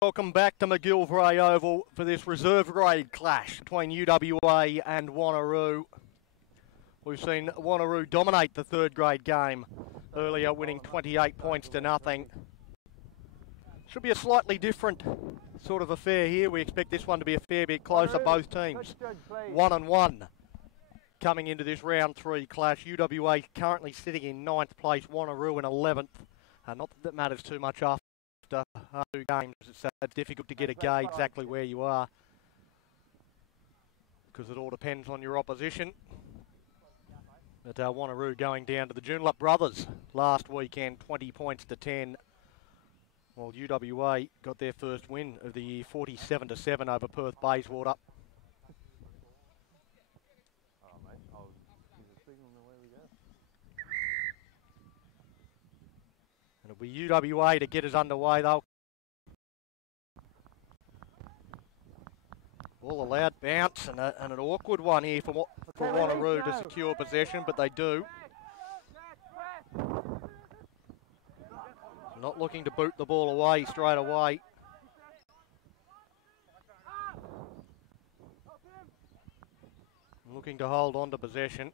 Welcome back to McGillivray Oval for this reserve grade clash between UWA and Wanneroo. We've seen Wanneroo dominate the third grade game earlier, winning 28 points to nothing. Should be a slightly different sort of affair here. We expect this one to be a fair bit closer, both teams 1-1 coming into this round 3 clash. UWA currently sitting in 9th place, Wanneroo in 11th. Not that matters too much after 2 games. It's difficult to get a gauge exactly where you are because it all depends on your opposition. But Wanneroo going down to the Joondalup brothers last weekend, 20 points to 10. While UWA got their first win of the year, 47-7 over Perth Bayswater. And it'll be UWA to get us underway though. All a loud bounce and an awkward one here for Wanneroo to secure possession, but they do. Not looking to boot the ball away straight away. Looking to hold on to possession.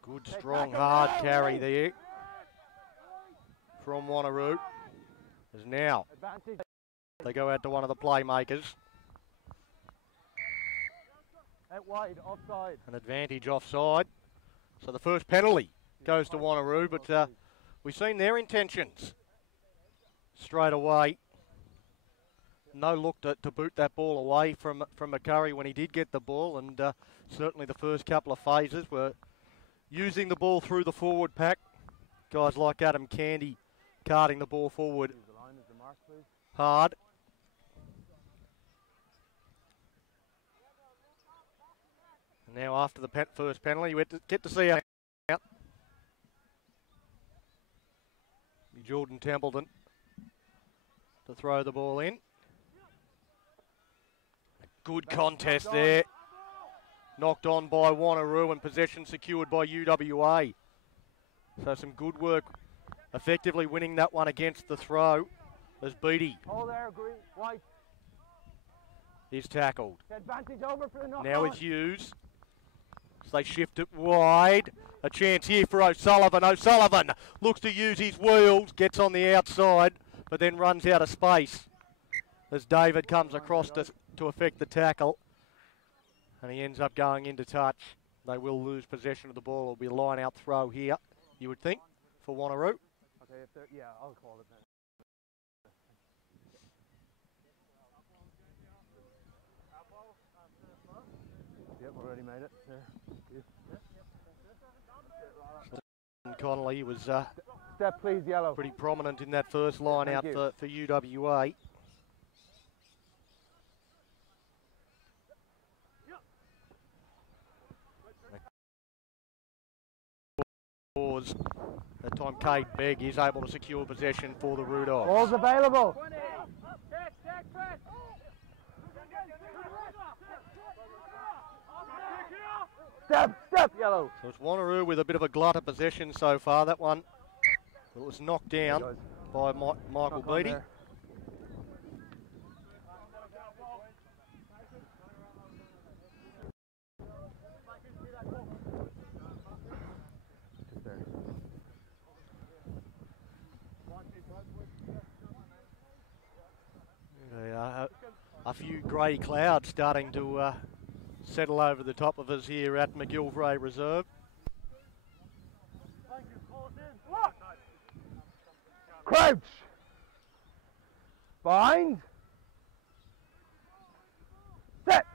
Good, strong, hard carry there from Wanneroo. As now they go out to one of the playmakers. Out wide, offside. An advantage offside. So the first penalty goes to Wanneroo, but we've seen their intentions straight away. No look to boot that ball away from McCurry when he did get the ball, and certainly the first couple of phases were using the ball through the forward pack. Guys like Adam Candy carting the ball forward hard. And now after the first penalty, you get to see out. Jordan Templeton to throw the ball in. A good contest there. Knocked on by Wanneroo and possession secured by UWA. So some good work, effectively winning that one against the throw as Beattie is tackled. Now with Hughes. So they shift it wide. A chance here for O'Sullivan. O'Sullivan looks to use his wheels, gets on the outside, but then runs out of space as David comes across to effect the tackle. And he ends up going into touch. They will lose possession of the ball. It'll be a line-out throw here, you would think, for Wanneroo. Okay, yeah, I'll call it then. Yep, already made it. Connolly was step, please, yellow. Pretty prominent in that first line-out for UWA. That time Cade Begg is able to secure possession for the Rudolphs. Ball's available. Step, yellow. So it's Wanneroo with a bit of a glut of possession so far. That one was knocked down by Michael Beattie. A few grey clouds starting to settle over the top of us here at McGillivray Reserve. Crouch. Bind. Set.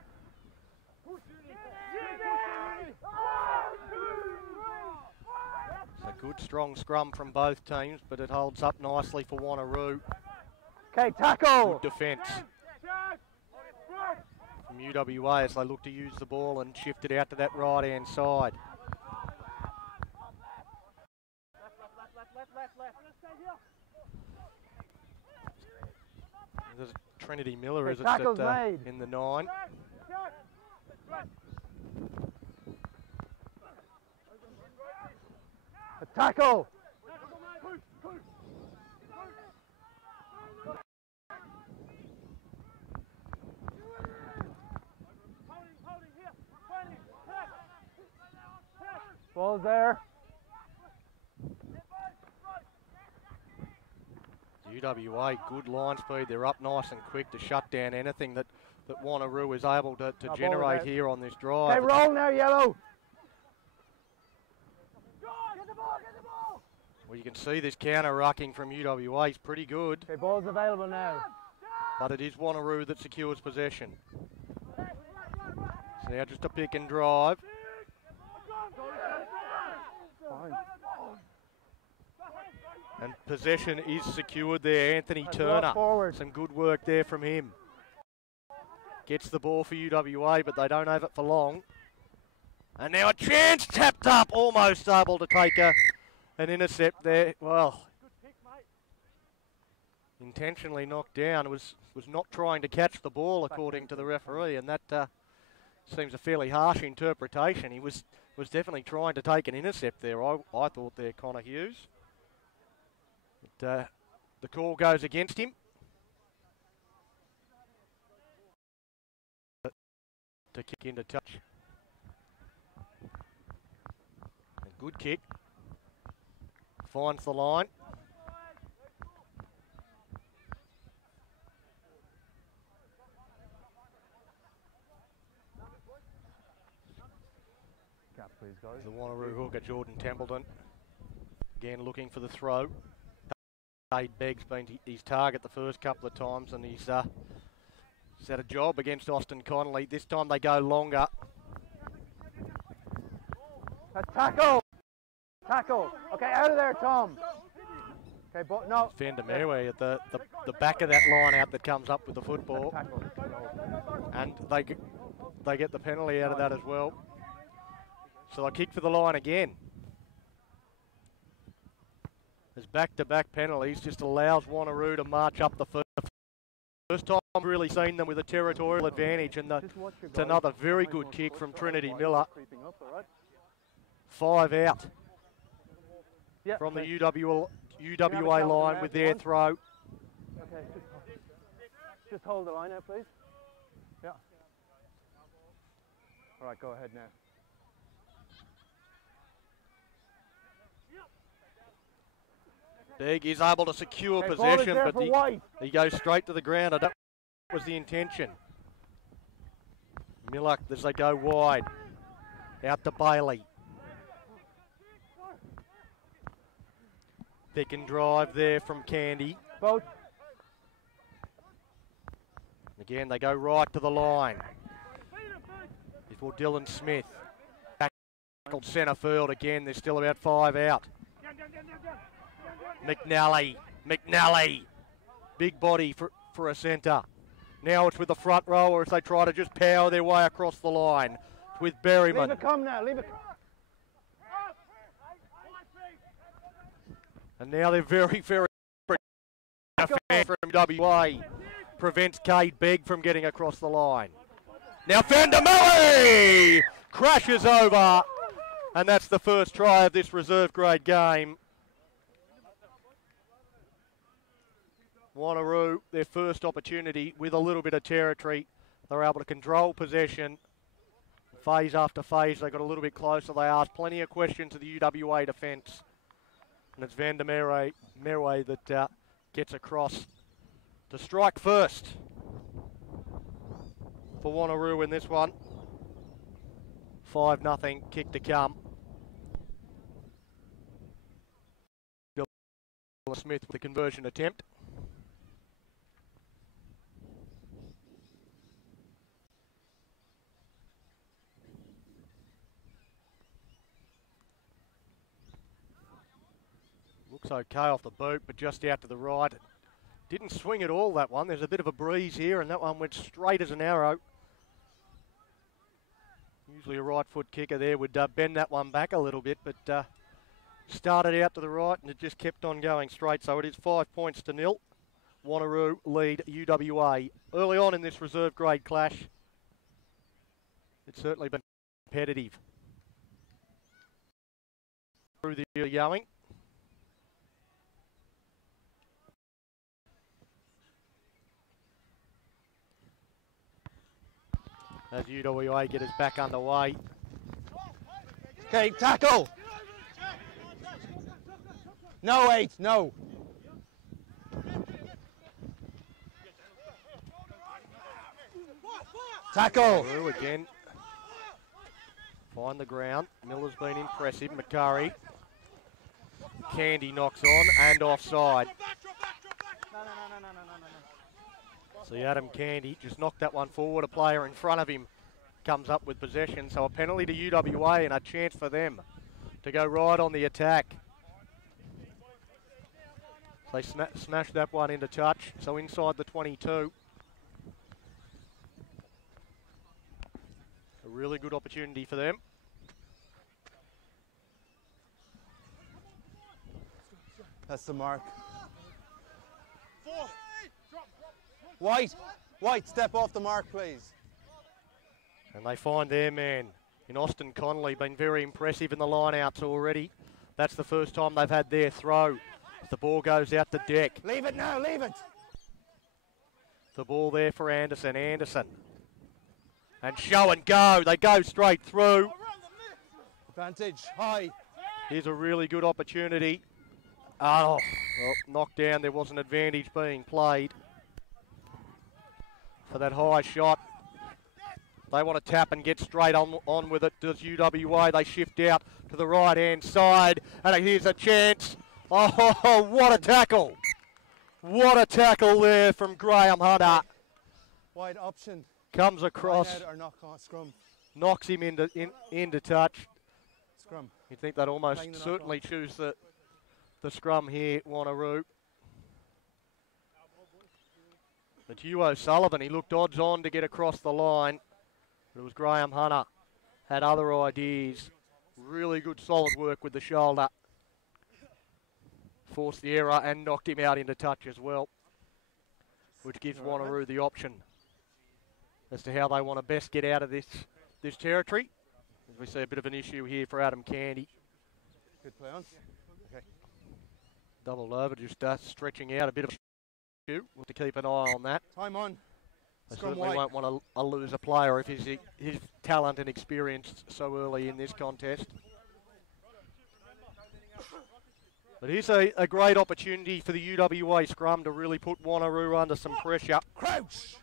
It's a good strong scrum from both teams, but it holds up nicely for Wanneroo. Okay, tackle. Good defence from UWA as they look to use the ball and shift it out to that right hand side. There's Trinity Miller, Okay, is it, tackle's that, made. in the 9. A tackle. Ball's there. UWA, good line speed. They're up nice and quick to shut down anything that Wanneroo is able to generate here on this drive. Okay, roll now, yellow. Well, you can see this counter-rucking from UWA is pretty good, Okay, ball's available now. but it is Wanneroo that secures possession. So now just a pick and drive. Fine. And possession is secured there. Anthony Right, Turner, forward. some good work there from him. Gets the ball for UWA, but they don't have it for long. And now a chance, tapped up, almost able to take an intercept there. Well, intentionally knocked down, was not trying to catch the ball according to the referee, and that seems a fairly harsh interpretation. He was definitely trying to take an intercept there, I thought there, Connor Hughes. But the call goes against him. To kick into touch. A good kick. Finds the line. Gap, please, guys. The Wanneroo hooker, Jordan Templeton. Again looking for the throw. Cade Begg's been his target the first couple of times, and he's had a job against Austin Connolly. This time they go longer. A tackle. Tackle. Okay, out of there, Tom. Okay, but no. Fender Merway at the back of that line out that comes up with the football. Tackle. And they get the penalty out of that as well. So they kick for the line again. There's back-to-back penalties, just allows Wanneroo to march up the first time I've really seen them with a territorial advantage, and it's another very good kick from Trinity Miller. 5 out from the UWA line with their throw. Okay, just hold the line out, please. Yeah. All right, go ahead now. Begg is able to secure Okay, possession, but White. he goes straight to the ground. I don't think that was the intention. Miller, as they go wide, out to Bailey. Pick and drive there from Candy. Both. Again, they go right to the line. Before Dylan Smith. Back centre field again. There's still about 5 out. McNally. Big body for a centre. Now it's with the front rower as they try to just power their way across the line. It's with Berryman. Leave it come now, leave it. And now they're very, very fan from WA. Prevents Cade Begg from getting across the line. Now Fendameli crashes over. And that's the first try of this reserve grade game. Wanneroo, their first opportunity with a little bit of territory. They're able to control possession. Phase after phase, they got a little bit closer. They asked plenty of questions of the UWA defence. And it's Van der Merwe that gets across to strike first for Wanneroo in this one. 5-0, kick to come. Smith with the conversion attempt. Looks okay off the boot, but just out to the right. Didn't swing at all, that one. There's a bit of a breeze here, and that one went straight as an arrow. Usually a right foot kicker there would bend that one back a little bit, but started out to the right and it just kept on going straight. So it is 5 points to 0. Wanneroo lead UWA. Early on in this reserve grade clash, it's certainly been competitive. Through the early going. As UWA get us back underway. Okay, tackle. No, 8, no. Tackle. Through again. Find the ground. Miller's been impressive. McCurry. Candy knocks on and offside. See Adam Candy just knocked that one forward. A player in front of him comes up with possession. So a penalty to UWA and a chance for them to go right on the attack. They smashed that one into touch. So inside the 22. A really good opportunity for them. That's the mark. White, step off the mark, please. And they find their man in Austin Connolly, been very impressive in the line-outs already. That's the first time they've had their throw. The ball goes out the deck. Leave it now, leave it. The ball there for Anderson. And show and go. They go straight through. Advantage, high. Here's a really good opportunity. Oh, well, knocked down. There was an advantage being played for that high shot. They want to tap and get straight on with it. Does UWA? They shift out to the right-hand side. And here's a chance. Oh, what a tackle. What a tackle there from Graham Hunter. Wide option. Comes across. Or knock on, scrum. Knocks him into touch. Scrum. You'd think they'd almost certainly choose the scrum here, Wanneroo. But Hugh O'Sullivan, he looked odds on to get across the line. But it was Graham Hunter. Had other ideas. Really good solid work with the shoulder. Forced the error and knocked him out into touch as well. Which gives Wanneroo the option as to how they want to best get out of this territory. As we see a bit of an issue here for Adam Candy. Good play on. Okay. Doubled over, just stretching out a bit of issue. We'll have to keep an eye on that. Time on. They certainly won't want to lose a player if his talent and experience so early in this contest. But here's a great opportunity for the UWA scrum to really put Wanneroo under some pressure. Crouch!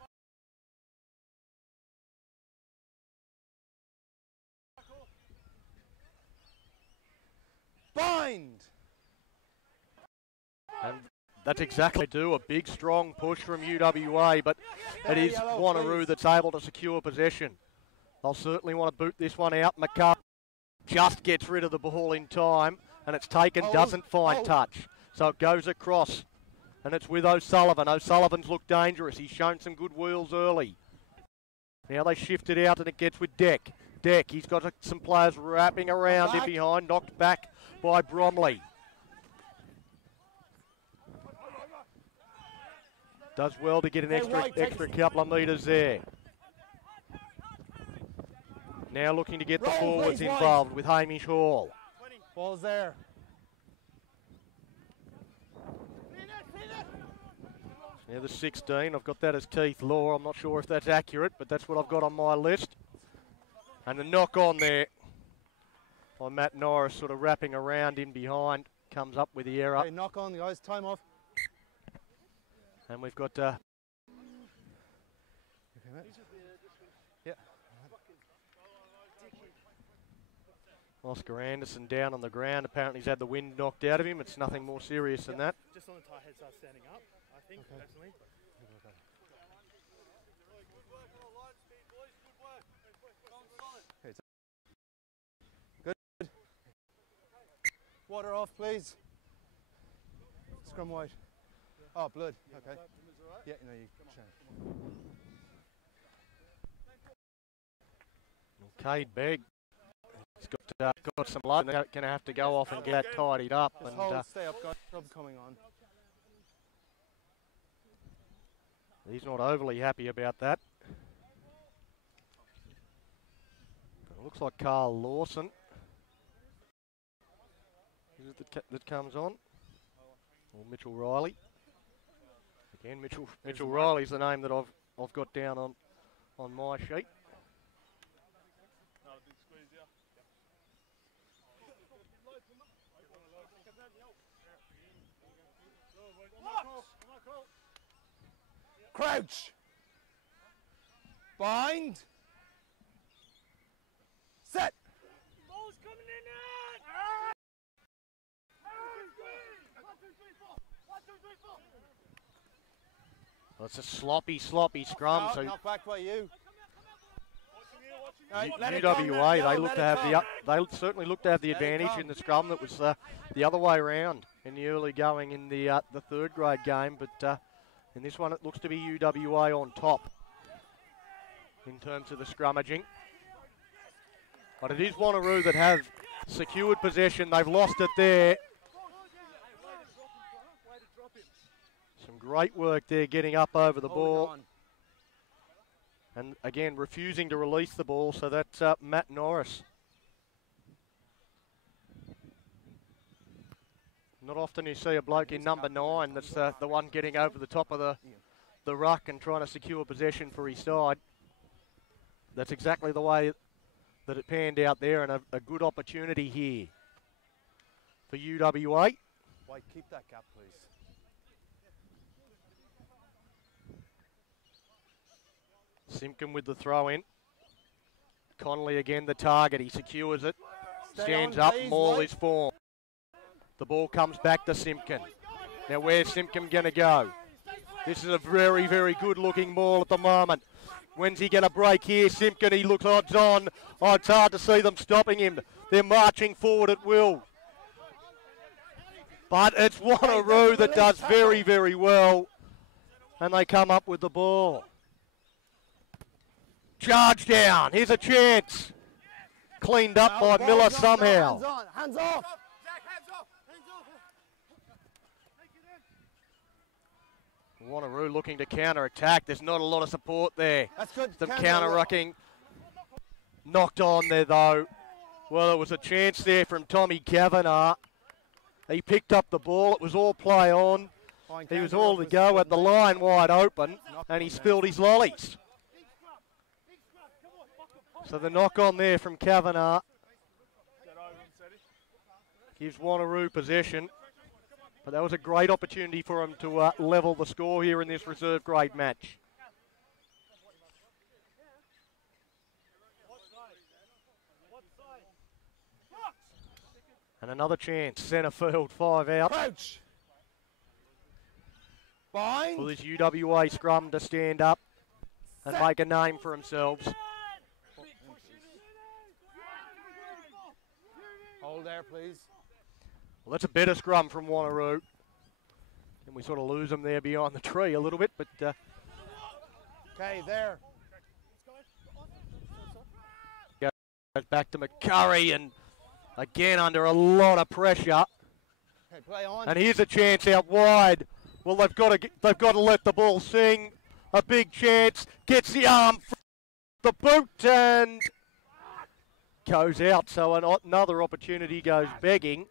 Bind! And that's exactly what they do. A big, strong push from UWA, but it is Wanneroo that's able to secure possession. They'll certainly want to boot this one out. McCarthy just gets rid of the ball in time, and it's taken, doesn't find touch. So it goes across, and it's with O'Sullivan. O'Sullivan's looked dangerous. He's shown some good wheels early. Now they shift it out, and it gets with Deck. He's got some players wrapping around him behind, knocked back by Bromley. Does well to get an extra couple of metres there. Now looking to get the forwards involved with Hamish Hall. Ball's there. Now the 16, I've got that as Keith Law. I'm not sure if that's accurate, but that's what I've got on my list. And the knock on there by Matt Norris, sort of wrapping around in behind, comes up with the error. Okay, knock on the guys, time off. And we've got yeah. Oscar Anderson down on the ground. Apparently he's had the wind knocked out of him. It's nothing more serious than that. Just on the tie heads are standing up, I think, personally. Good. Water off, please. Scrum wide. Oh, blood. Okay. Yeah, no, you change. Cade Begg. He's got some blood. They're going to have to go off and get that tidied up. Just And hold, stay up, guys. Scrub coming on. he's not overly happy about that. It looks like Carl Lawson is it that comes on. Or Mitchell Riley. Again, Mitchell Riley's the name that I've got down on my sheet. Crouch. Bind. Set. Ball's coming in now! 1, 2, 3, 4. 1, 2, 3, 4. Well, it's a sloppy scrum. No, So not back by you. UWA, they certainly look to have the advantage in the scrum. That was the other way around in the early going in the third grade game, but in this one it looks to be UWA on top in terms of the scrummaging. But it is Wanneroo that have secured possession. They've lost it there. Some great work there getting up over the ball. And again, refusing to release the ball, so that's Matt Norris. Not often you see a bloke in number 9 that's the one getting over the top of the ruck and trying to secure possession for his side. That's exactly the way that it panned out there, and a good opportunity here for UWA. White, keep that gap, please. Simpkin with the throw in. Connolly again the target. He secures it. Stands up. Maul is formed. The ball comes back to Simpkin. Now where's Simpkin going to go? This is a very, very good looking ball at the moment. When's he going to break here? Simpkin, he looks odds on. Oh, it's hard to see them stopping him. They're marching forward at will. But it's Wanneroo that does very, very well. And they come up with the ball. Charge down. Here's a chance. Cleaned up by Miller somehow. Hands on. Hands off. Wanneroo looking to counter-attack. There's not a lot of support there. That's good. Some counter-rucking. Knocked on there, though. Well, there was a chance there from Tommy Kavanagh. He picked up the ball. It was all play on. He was all to go at the line wide open, and he spilled his lollies. So the knock on there from Kavanagh gives Wanneroo possession. But that was a great opportunity for him to level the score here in this reserve grade match. And another chance, centre field, 5 out. Crouch. Bind. For this UWA scrum to stand up and make a name for themselves. Hold there, please. Well, that's a better scrum from Wanneroo. And we sort of lose them there behind the tree a little bit, but... Okay, there. Goes back to McCurry, and again under a lot of pressure. Okay, play on. And here's a chance out wide. Well, they've got to let the ball sing. A big chance. Gets the arm, the boot, and goes out. So another opportunity goes begging.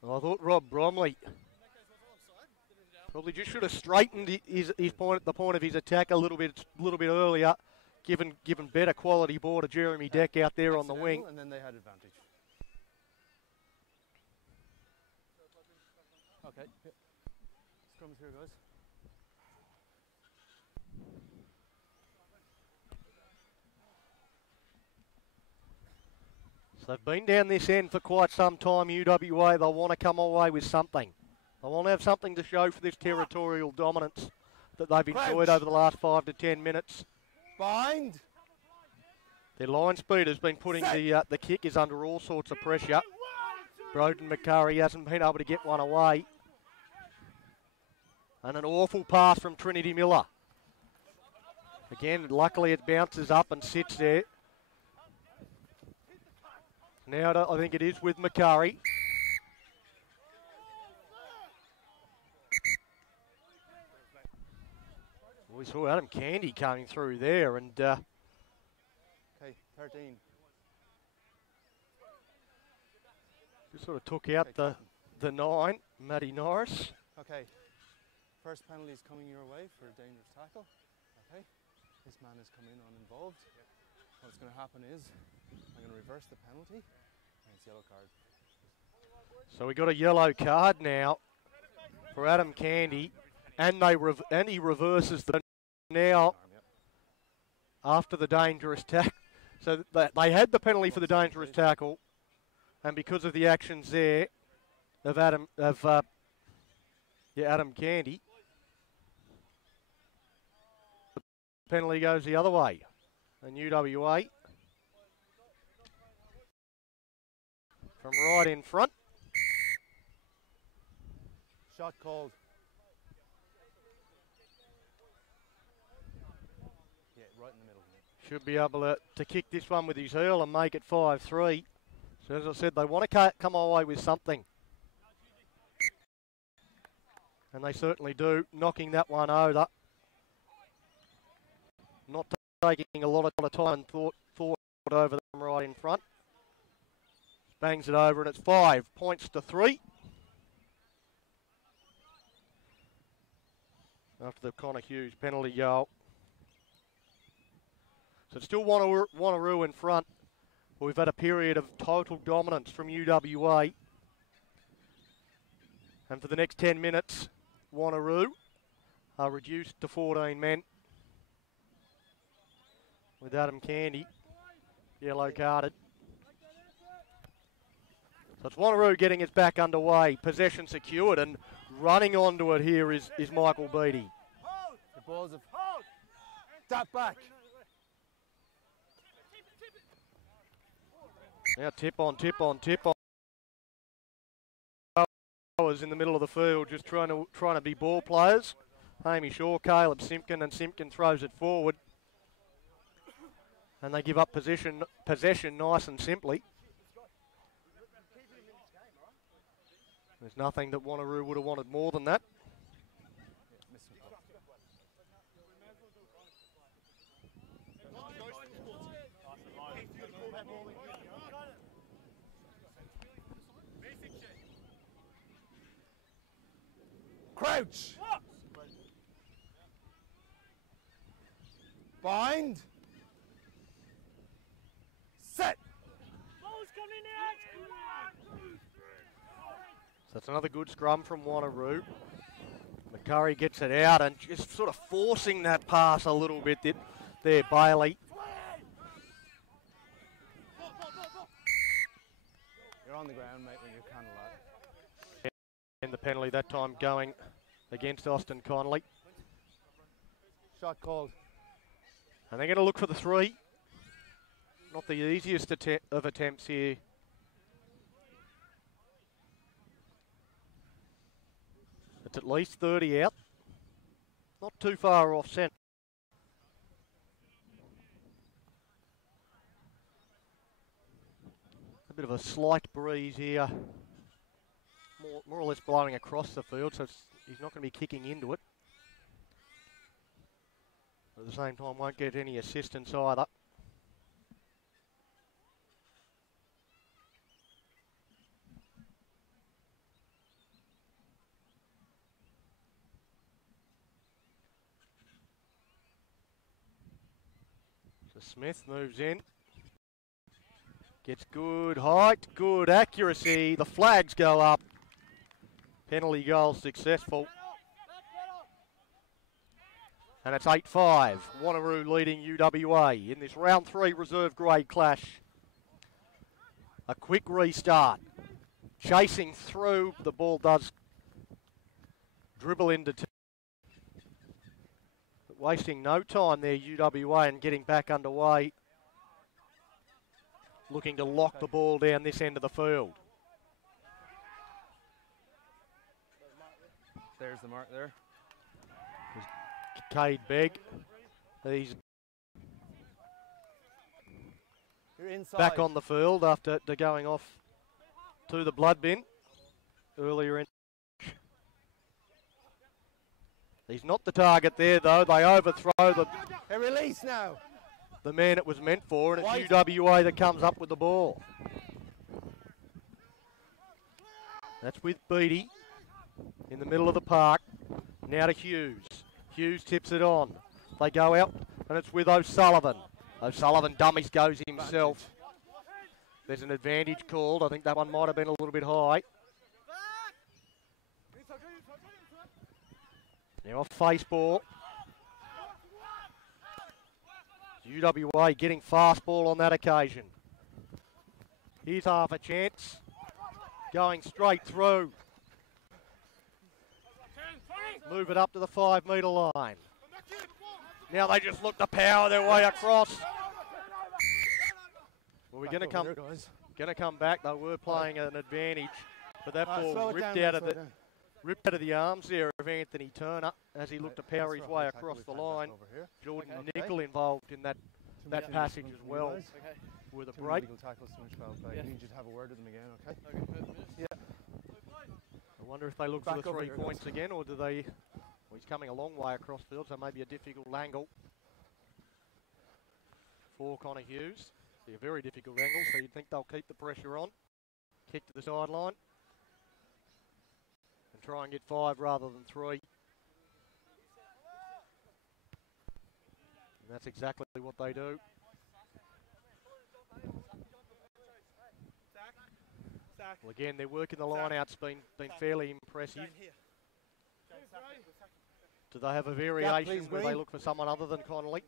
Well, I thought Rob Bromley probably just should have straightened his point at the point of his attack a little bit earlier, given better quality ball to Jeremy Deck out there on the wing. And then they had advantage. Okay. Scrum's here, guys. So they've been down this end for quite some time, UWA. They'll want to come away with something. They want to have something to show for this territorial dominance that they've enjoyed over the last 5 to 10 minutes. Bind. Their line speed has been putting the kickers under all sorts of pressure. Broden McCurry hasn't been able to get one away. And an awful pass from Trinity Miller. Again, luckily it bounces up and sits there. Now I think it is with McCurry. We saw Adam Candy coming through there and... Okay, 13. Just sort of took out the 9, Matty Norris. Okay, first penalty is coming your way for a dangerous tackle. Okay, this man has come in uninvolved. What's going to happen is I'm going to reverse the penalty and it's yellow card. So we got a yellow card now for Adam Candy, and he reverses the now after the dangerous tackle. So they had the penalty for the dangerous tackle, and because of the actions there of Adam Candy, the penalty goes the other way. And UWA from right in front. Shot called. Yeah, right in the middle. Should be able to kick this one with his heel and make it 5-3. So as I said, they want to come away with something. And they certainly do, knocking that one over. Not taking a lot of time and thought over them right in front. Bangs it over and it's 5 points to 3. After the Connor Hughes penalty goal. So it's still Wanneroo in front. We've had a period of total dominance from UWA. And for the next 10 minutes, Wanneroo are reduced to 14 men. With Adam Candy, yellow carded. So it's Wanneroo getting its back underway. Possession secured, and running onto it here is Michael Beattie. The balls have that back. Now tip on. Was in the middle of the field, just trying to be ball players. Amy Shaw, Caleb Simpkin, and Simpkin throws it forward. And they give up possession nice and simply. There's nothing that Wanneroo would have wanted more than that. Crouch. Bind. Set. So that's another good scrum from Wanneroo. McCurry gets it out and just sort of forcing that pass a little bit there, Bailey. You're on the ground, mate, when you're kind of like. And the penalty that time going against Austin Connolly. Shot called. And they're going to look for the 3. Not the easiest of attempts here. It's at least 30 out. Not too far off centre. A bit of a slight breeze here. More or less blowing across the field, so he's not going to be kicking into it. But at the same time, won't get any assistance either. So Smith moves in. Gets good height, good accuracy. The flags go up. Penalty goal successful. And it's 8-5. Wanneroo leading UWA in this round 3 reserve grade clash. A quick restart. Chasing through, the ball does dribble into two. But wasting no time there, UWA, and getting back underway. Looking to lock the ball down this end of the field. There's the mark there. Cade Begg. He's You're inside. back on the field after going off to the blood bin earlier in. He's not the target there though. They overthrow A release now. the man it was meant for, and it's White. UWA that comes up with the ball. That's with Beattie in the middle of the park. Now to Hughes. Hughes tips it on. They go out, and it's with O'Sullivan. O'Sullivan dummies goes himself. There's an advantage called. I think that one might have been a little bit high. Now a face ball. UWA getting fast ball on that occasion. Here's half a chance. Going straight through. Move it up to the 5 metre line. Now they just look to power their way across. Well, we're going to come back. They were playing an advantage, but that ball ripped out of the arms there of Anthony Turner as he looked to power his way across the line. Jordan Nickel involved in that passage as well with a break. I need you to have a word with them again, okay? Yeah. I wonder if they look for the 3 points again, or do they? Well, he's coming a long way across field, so maybe a difficult angle for Connor Hughes. Be a very difficult angle, so you'd think they'll keep the pressure on. Kick to the sideline and try and get 5 rather than 3. And that's exactly what they do. Well, again, their work in the line-out's been fairly impressive. Do they have a variation where they look for someone other than Connolly?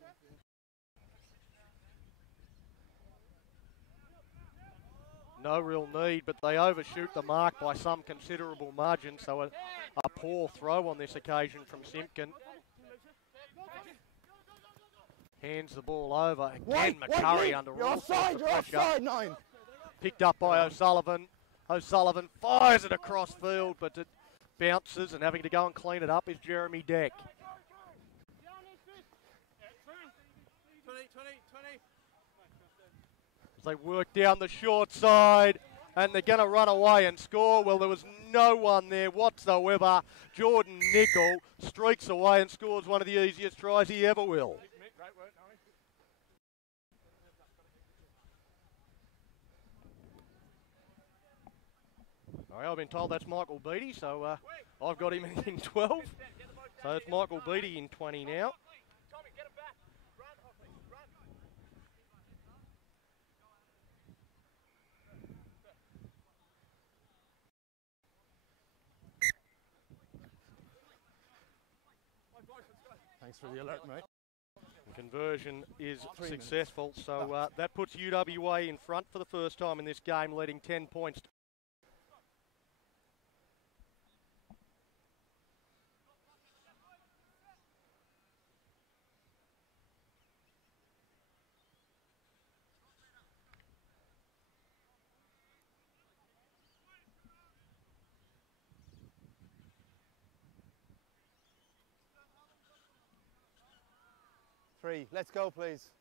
No real need, but they overshoot the mark by some considerable margin, so a poor throw on this occasion from Simpkin. Hands the ball over. Again, McCurry under all sorts of pressure. Picked up by O'Sullivan. O'Sullivan fires it across field, but it bounces, and having to go and clean it up is Jeremy Deck. As they work down the short side, and they're going to run away and score. Well, there was no one there whatsoever. Jordan Nickel streaks away and scores one of the easiest tries he ever will. I've been told that's Michael Beattie, so I've got him in 12. So it's Michael Beattie in 20 now. Thanks for the alert, mate. The conversion is successful, so that puts UWA in front for the first time in this game, leading 10 points. Three. Let's go, please.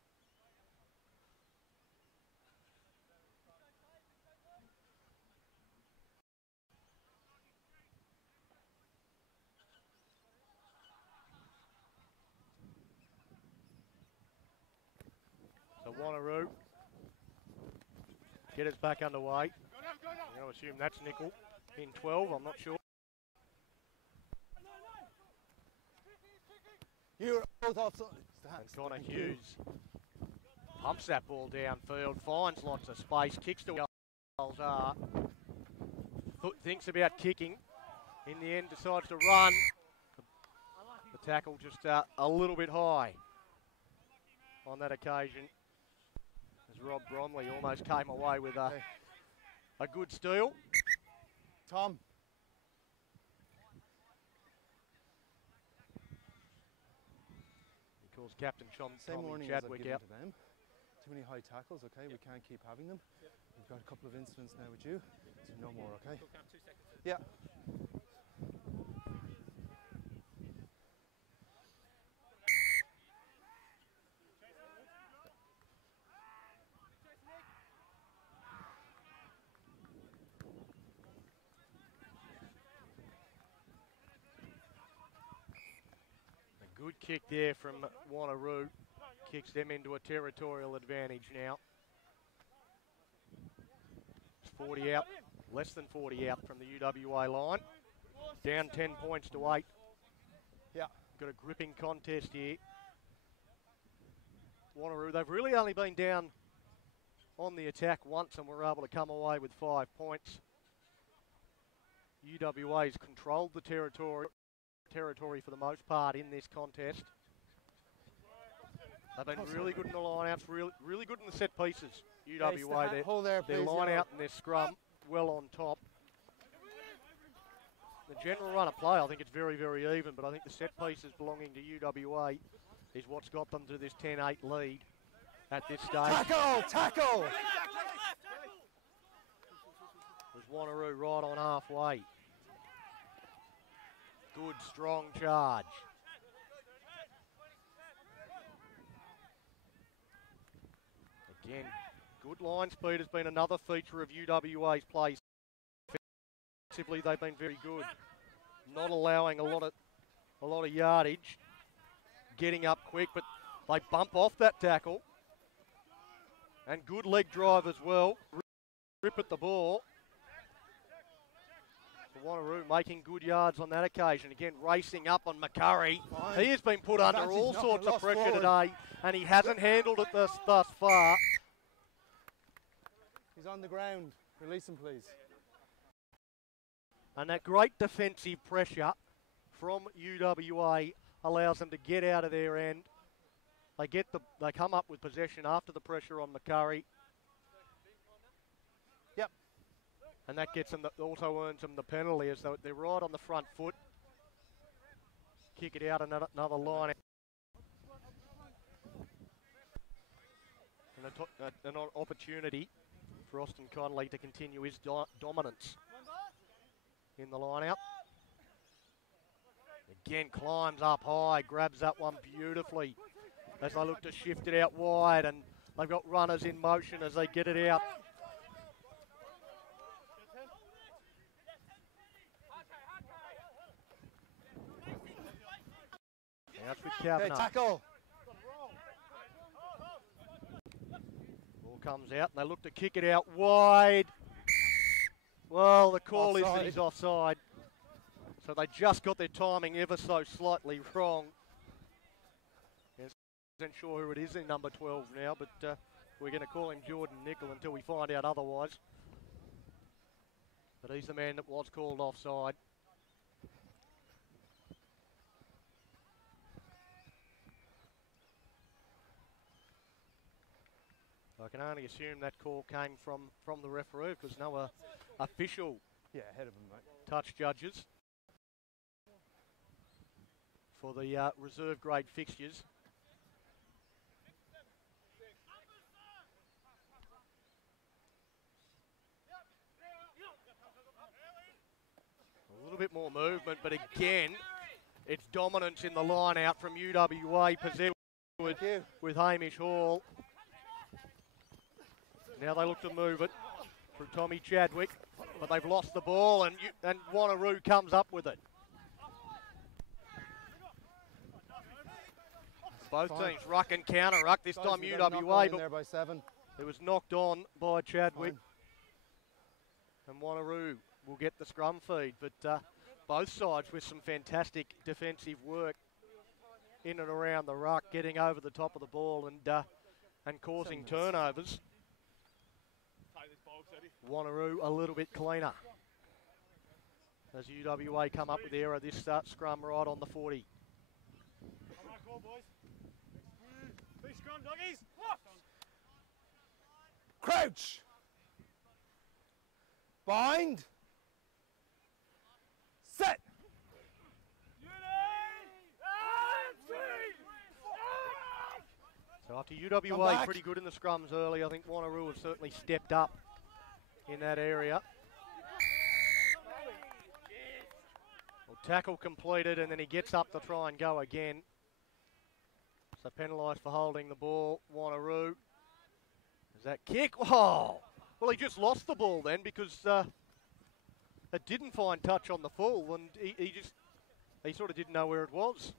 So Wanneroo get us back underway. I'm going to assume that's Nickel in 12, I'm not sure. You're both offside. And Connor Hughes pumps that ball downfield, finds lots of space, kicks to where goals are. Thinks about kicking. In the end, decides to run. The tackle just a little bit high on that occasion, as Rob Bromley almost came away with a A good steal. Tom. He calls Captain Same Tommy warning as I've Chadwick given out. to them. Too many high tackles, okay? We can't keep having them. We've got a couple of incidents now with you, so no more, okay? Yeah. A good kick there from Wanneroo. Kicks them into a territorial advantage now. It's 40 out, less than 40 out from the UWA line. Down 10 points to 8. Yeah. Got a gripping contest here. Wanneroo, they've really only been down on the attack once and were able to come away with 5 points. UWA's controlled the territory for the most part in this contest. They've been really good in the line-outs, really good in the set pieces. UWA, their line-out and their scrum well on top. The general run of play, I think it's very, very even, but I think the set pieces belonging to UWA is what's got them to this 10-8 lead at this stage. Tackle! Tackle! There's Wanneroo right on halfway. Good, strong charge. Again, good line speed has been another feature of UWA's play. Defensively, they've been very good, not allowing a lot of yardage, getting up quick, but they bump off that tackle. And good leg drive as well. Rip at the ball. Wanneroo making good yards on that occasion. Again, racing up on McCurry. He has been put under all sorts of pressure today, and he hasn't handled it thus far. He's on the ground. Release him, please. And that great defensive pressure from UWA allows them to get out of their end. They come up with possession after the pressure on McCurry. Yep. And that gets them, also earns them the penalty as though they're right on the front foot. Kick it out, another line. And an opportunity for Austin Connolly to continue his dominance in the line out. Again, climbs up high, grabs that one beautifully as they look to shift it out wide, and they've got runners in motion as they get it out. That's with Kavanagh. Okay, tackle. Ball comes out, and they look to kick it out wide. Well, the call is that he's offside. So they just got their timing ever so slightly wrong. Isn't sure who it is in number 12 now, but we're going to call him Jordan Nickel until we find out otherwise. But he's the man that was called offside. I can only assume that call came from the referee because no official ahead of him, mate. Touch judges for the reserve grade fixtures. A little bit more movement, but again, it's dominance in the line out from UWA, possessed with Hamish Hall. Now they look to move it from Tommy Chadwick, but they've lost the ball, and Wanneroo comes up with it. Both teams ruck and counter ruck. This time UWA, but by 7. It was knocked on by Chadwick. And Wanneroo will get the scrum feed, but both sides with some fantastic defensive work in and around the ruck, getting over the top of the ball and causing turnovers. Wanneroo a little bit cleaner as UWA come up with the error. This scrum right on the 40. Big scrum, doggies. Crouch. Bind. Set. So after UWA pretty good in the scrums early, I think Wanneroo have certainly stepped up in that area. Well, tackle completed, and then he gets up to try and go again. So penalised for holding the ball, Wanneroo. Is that kick? Oh! Well, he just lost the ball then because it didn't find touch on the full, and he sort of didn't know where it was.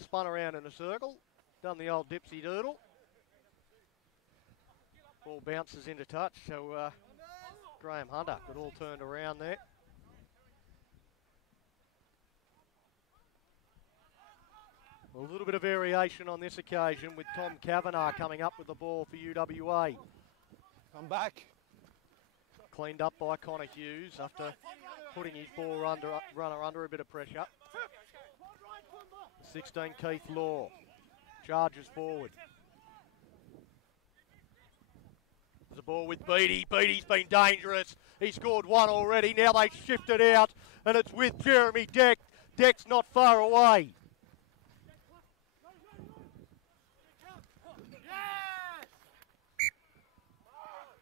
Spun around in a circle, done the old dipsy doodle. Ball bounces into touch, so Graham Hunter got all turned around there. A little bit of variation on this occasion with Tom Kavanagh coming up with the ball for UWA. Come back. Cleaned up by Connor Hughes after putting his ball runner under a bit of pressure. 16, Keith Law. Charges forward. There's a ball with Beattie. Beattie's been dangerous. He scored one already. Now they shift it out, and it's with Jeremy Deck. Deck's not far away.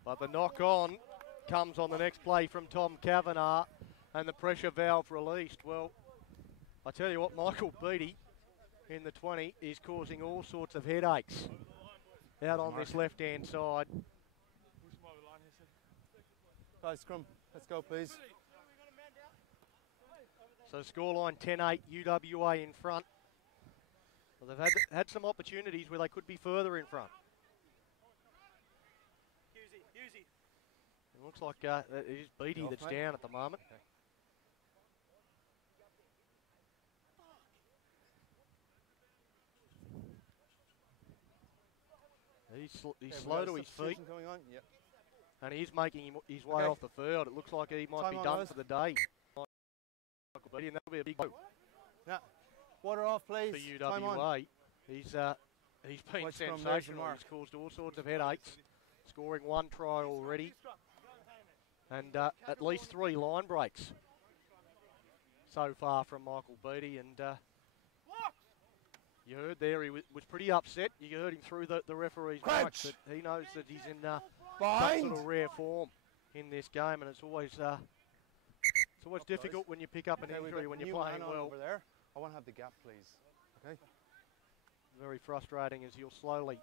But the knock-on comes on the next play from Tom Kavanagh, and the pressure valve released. Well, I tell you what, Michael Beattie in the 20 is causing all sorts of headaches out on this left-hand side. Guys, scrum. Let's go, please. So scoreline 10-8, UWA in front. Well, they've had some opportunities where they could be further in front. It looks like it is Beattie that's down at the moment. He's slow to his feet. Going on. Yep. And he's making his way off the field. It looks like he might be done for the day. And that'll be a big go. Yeah. Water off, please. For UWA. He's been sensational. He's caused all sorts of headaches. Scoring one try already. And at least 3 line breaks so far from Michael Beattie. And you heard there he was pretty upset. You heard him through the referee's mic that he knows that he's in some sort of rare form in this game, and it's always difficult when you pick up an injury when you're playing well. Over there. I want to have the gap, please. Okay. Very frustrating as he'll slowly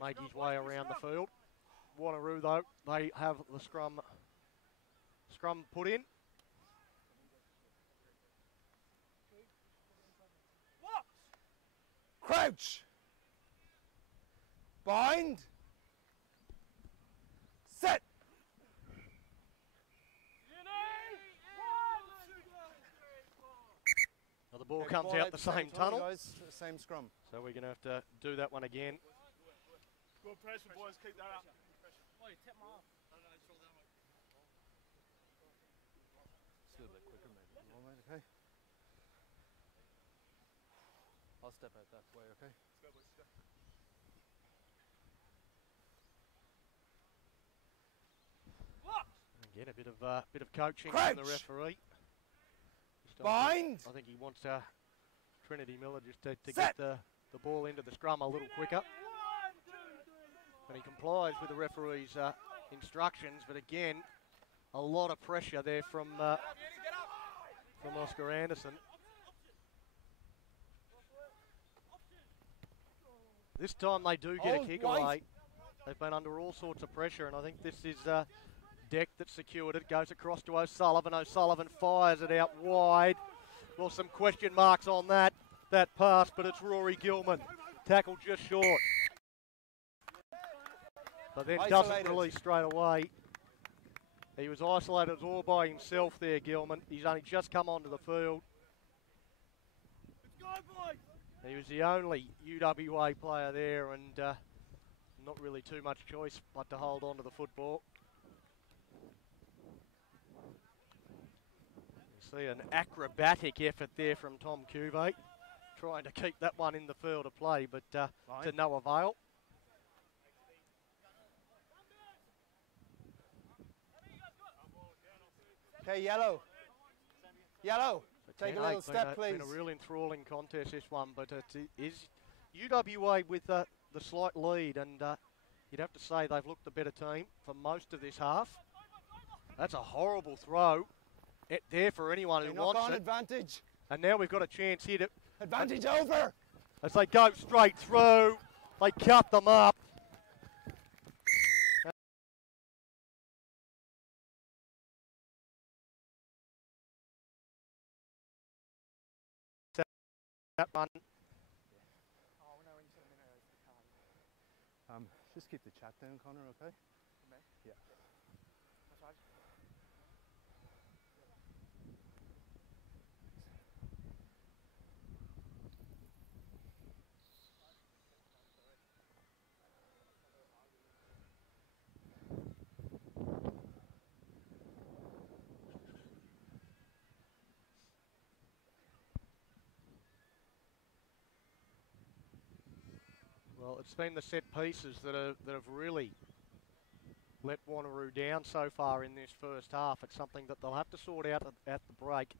make his way around the field. Wanneroo, though, they have the scrum put in. Crouch. Bind. Set. Now the ball comes out the same tunnel. Guys, same scrum. So we're going to have to do that one again. Good pressure, boys. Keep that up. Just a little bit quicker, maybe. All right, okay. I'll step out that way, okay? Again, a bit of coaching from the referee. Bind. I think he wants Trinity Miller just to get the ball into the scrum a little quicker. And he complies with the referee's instructions, but again, a lot of pressure there from Oscar Anderson. This time they do get a kick away. They've been under all sorts of pressure, and I think this is Deck that secured it. Goes across to O'Sullivan. O'Sullivan fires it out wide. Well, some question marks on that pass, but it's Rory Gilman. Tackled just short. But then doesn't release straight away. He was isolated all by himself there, Gilman. He's only just come onto the field. He was the only UWA player there, and not really too much choice but to hold on to the football. You see an acrobatic effort there from Tom Cuvée, trying to keep that one in the field of play, but to no avail. Okay, yellow. Yellow. Take a little step, please. Been a real enthralling contest, this one, but it is UWA with the slight lead, and you'd have to say they've looked the better team for most of this half. That's a horrible throw there for anyone who wants it. Advantage. And now we've got a chance here to... Advantage over. As they go straight through, they cut them up. That one. Just keep the chat down, Connor, okay? Yeah. Well, it's been the set pieces that have really let Wanneroo down so far in this first half. It's something that they'll have to sort out at the break.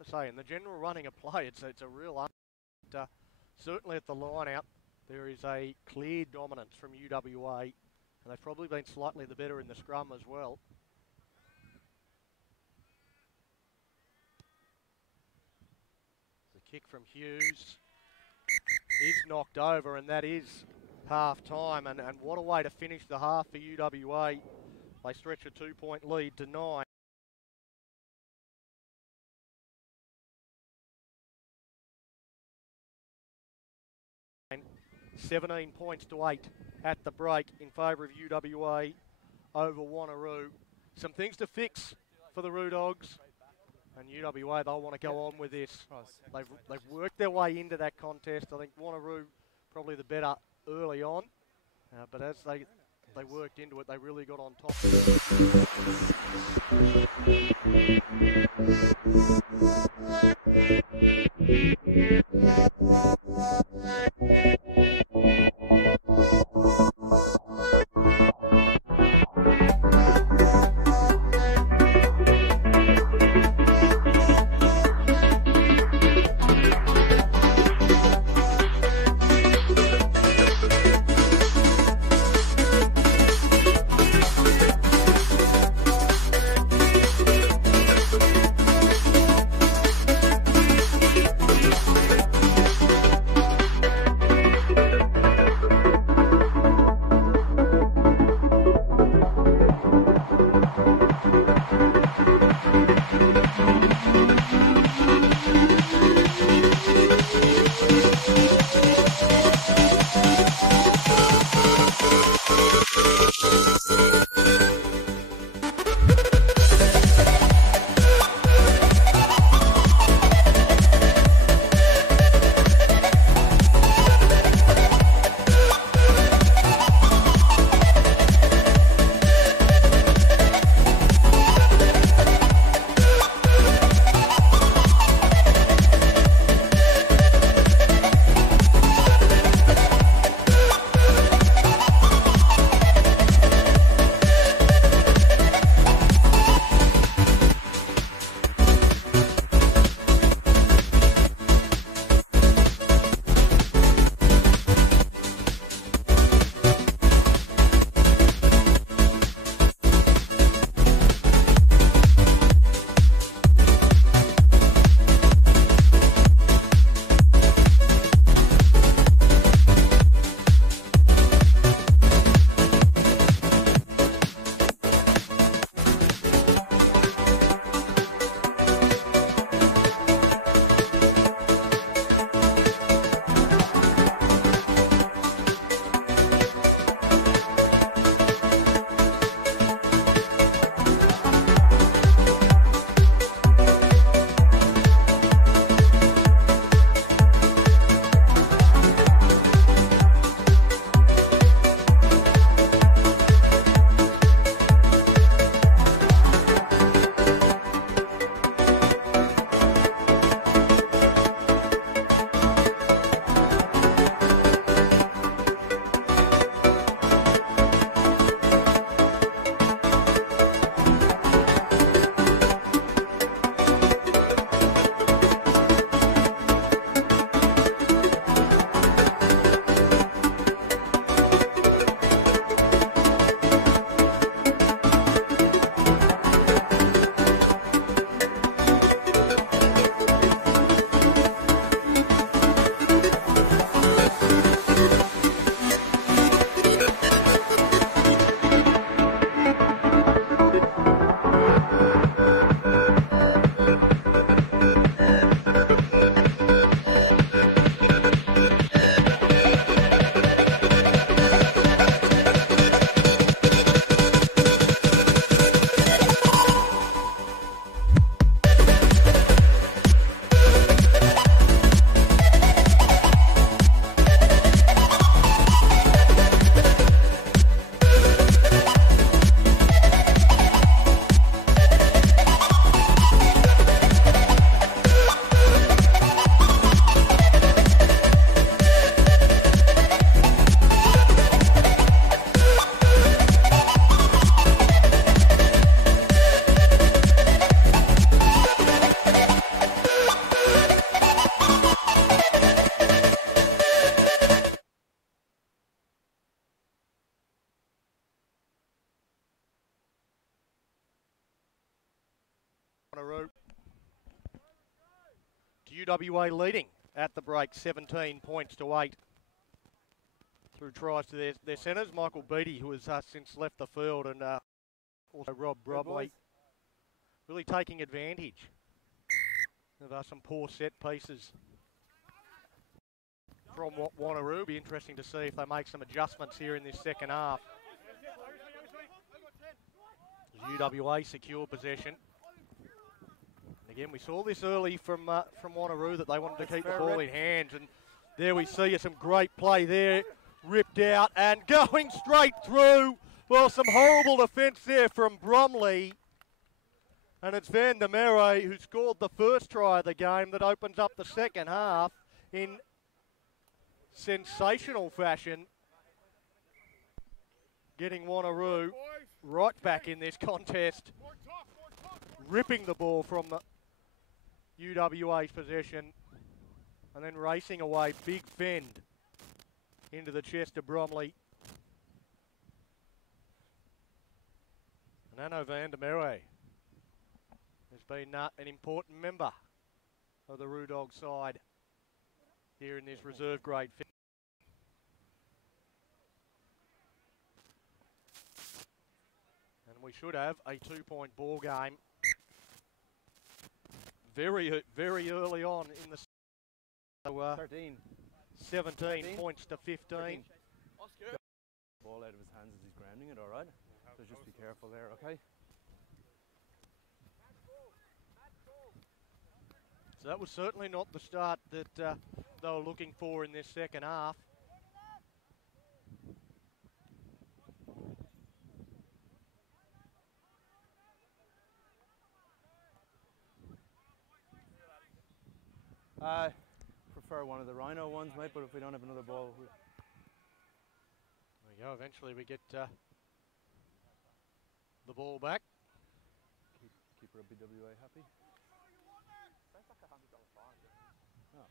As I say, in the general running of play, it's a real certainly at the line out, there is a clear dominance from UWA, and they've probably been slightly the better in the scrum as well. The kick from Hughes is knocked over, and that is half time, and what a way to finish the half for UWA. They stretch a 2-point lead to 9. 17 points to 8 at the break in favour of UWA over Wanneroo. Some things to fix for the Roo Dogs, and UWA, they'll want to go on with this. They've worked their way into that contest. I think Wanneroo probably the better early on, but as they worked into it, they really got on top. Wanneroo. To UWA leading at the break, 17 points to 8. Through tries to their centres, Michael Beattie, who has since left the field, and also Rob Bromley, really taking advantage of some poor set pieces from Wanneroo. Be interesting to see if they make some adjustments here in this second half. UWA secure possession. And again, we saw this early from Wanneroo that they wanted to keep the ball in hand, and there we see some great play there. Ripped out and going straight through. Well, some horrible defence there from Bromley. And it's Van der Merwe who scored the first try of the game that opens up the second half in sensational fashion. Getting Wanneroo right back in this contest. Ripping the ball from UWA's possession. And then racing away, big fend into the chest of Bromley. Nano Van der Merwe has been an important member of the Roo Dog side here in this reserve grade. And we should have a 2-point ball game very early on in the 13. 17 points to 15. 13. Ball out of his hands as he's grounding it, all right? So just be careful there, okay? So that was certainly not the start that they were looking for in this second half. Prefer one of the Rhino ones, mate, but if we don't have another ball... There we go, eventually we get the ball back. Keep RWA happy. Oh.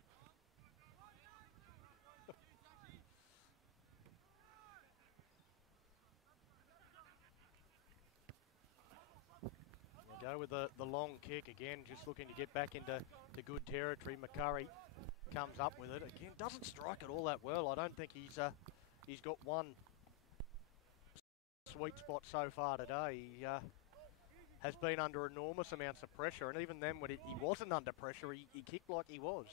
Go with the long kick again, just looking to get back into good territory. McCurry comes up with it again, doesn't strike it all that well. I don't think he's got one sweet spot so far today. He has been under enormous amounts of pressure, and even then when he wasn't under pressure, he kicked like he was.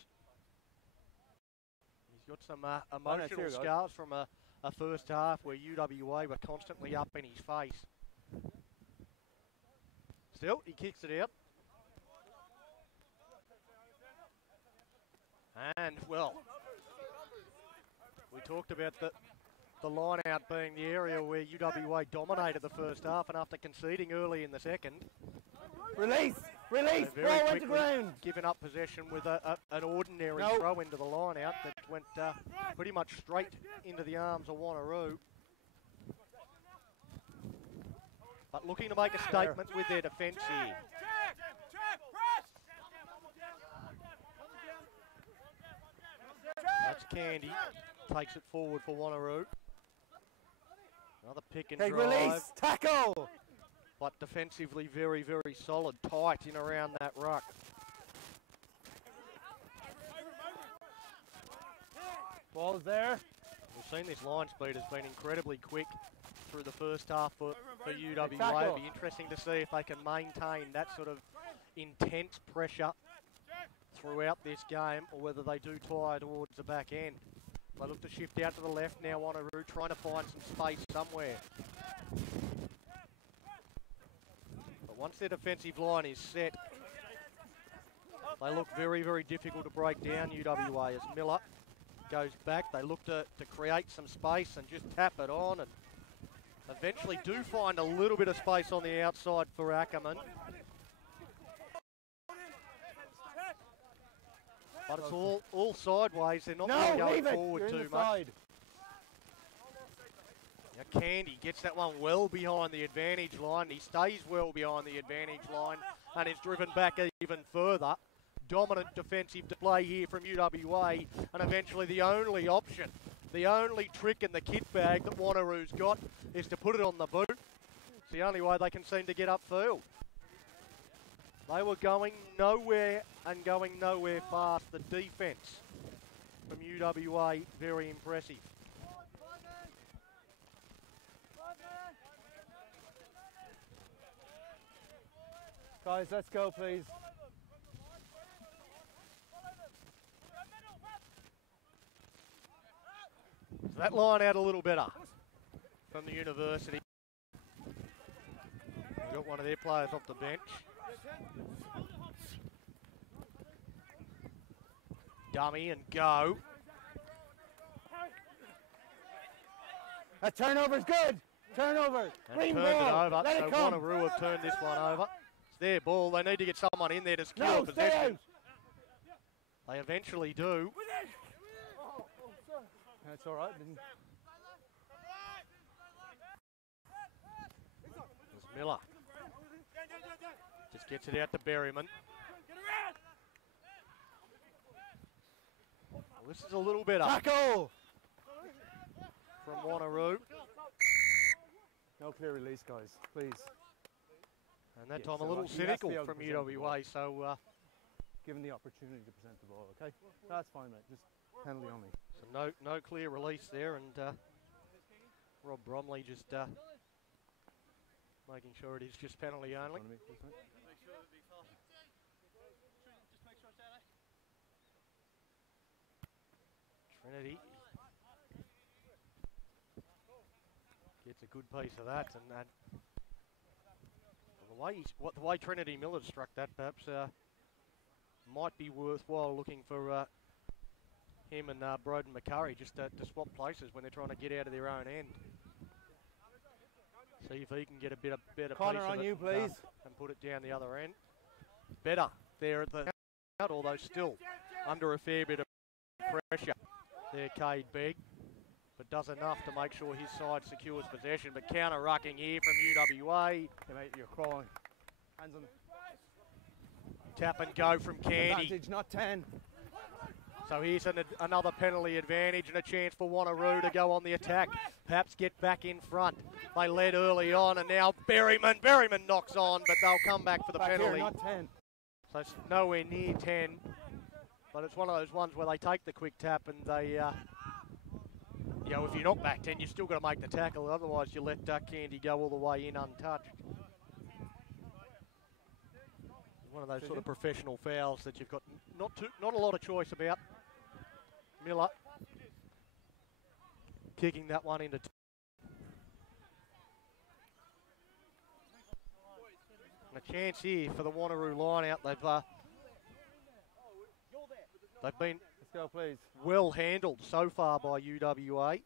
He's got some emotional scars from a first half where UWA were constantly up in his face. Still, he kicks it out. And, well, we talked about the line out being the area where UWA dominated the first half, and after conceding early in the second, Release! Release! Ball went to ground! Given up possession with an ordinary throw into the line out that went pretty much straight into the arms of Wanneroo. But looking to make a statement with their defence here. That's Candy. Takes it forward for Wanneroo. Another pick and drive. Release! Tackle! But defensively very solid. Tight in around that ruck. Ball's there. We've seen this line speed has been incredibly quick through the first half for UWA. Tackle. It'll be interesting to see if they can maintain that sort of intense pressure throughout this game, or whether they do tire towards the back end. They look to shift out to the left now. Wanneroo trying to find some space somewhere. But once their defensive line is set, they look very difficult to break down, UWA, as Miller goes back. They look to create some space and just tap it on, and eventually do find a little bit of space on the outside for Ackerman. But it's all sideways. They're not really going forward too much. Now Candy gets that one well behind the advantage line. He stays well behind the advantage line and is driven back even further. Dominant defensive display here from UWA, and eventually the only option, the only trick in the kit bag that Wanneroo's got is to put it on the boot. It's the only way they can seem to get upfield. They were going nowhere and going nowhere fast. The defence from UWA, very impressive. Guys, let's go, please. So that line out a little better from the university. They've got one of their players off the bench. Dummy and go. A turnover's good. Turnover. And Green turned ball. it over. Let So it come. Wanneroo have turned this one over. It's their ball. They need to get someone in there to secure No, stay possession. out. They eventually do. That's all right. Didn't... There's Miller. Just gets it out to Berryman. Well, this is a little better Tackle. from Wanneroo. No clear release, guys. Please. And that Yeah, time so a little he has to be cynical able to from present the UWA. So Given the opportunity to present the ball, okay? That's fine, mate. Just penalty on me. no clear release there. And Rob Bromley just making sure it is just penalty only. On me, please, mate. Trinity gets a good piece of that, and the way Trinity Miller struck that, perhaps might be worthwhile looking for him and Broden McCurry just to swap places when they're trying to get out of their own end. See if he can get a better Connor, piece of on it you, and, please. and put it down the other end. Better there at the out, although still under a fair bit of pressure. There, Cade Begg, but does enough to make sure his side secures possession. But counter-rucking here from UWA. Hey, mate, you're crawling. Hands on. Tap and go from Candy. Advantage, not 10. So here's another penalty advantage and a chance for Wanneroo to go on the attack. Perhaps get back in front. They led early on, and now Berryman knocks on, but they'll come back for the Back penalty. here, not 10. So it's nowhere near 10, but it's one of those ones where they take the quick tap and they, if you're not back 10, you've still got to make the tackle. Otherwise, you let Candy go all the way in untouched. One of those sort of professional fouls that you've got not a lot of choice about. Miller kicking that one into. And a chance here for the Wanneroo line out. They've been Let's go, please. well handled so far by UWA,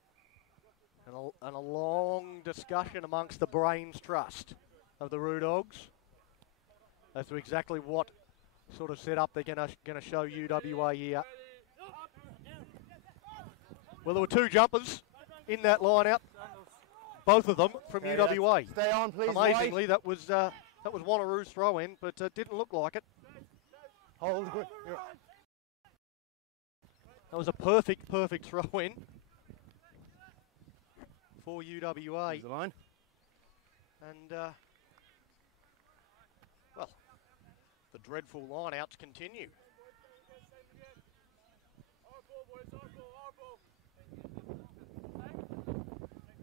and a long discussion amongst the brains trust of the Roo Dogs as to exactly what sort of setup they're going to show UWA here. Well, there were two jumpers in that line-out, both of them from UWA. Stay on, please. Amazingly, that was Wanneroo's throw-in, but didn't look like it. Hold. That was a perfect throw-in for UWA. Here's the line. And, well, the dreadful line-outs continue.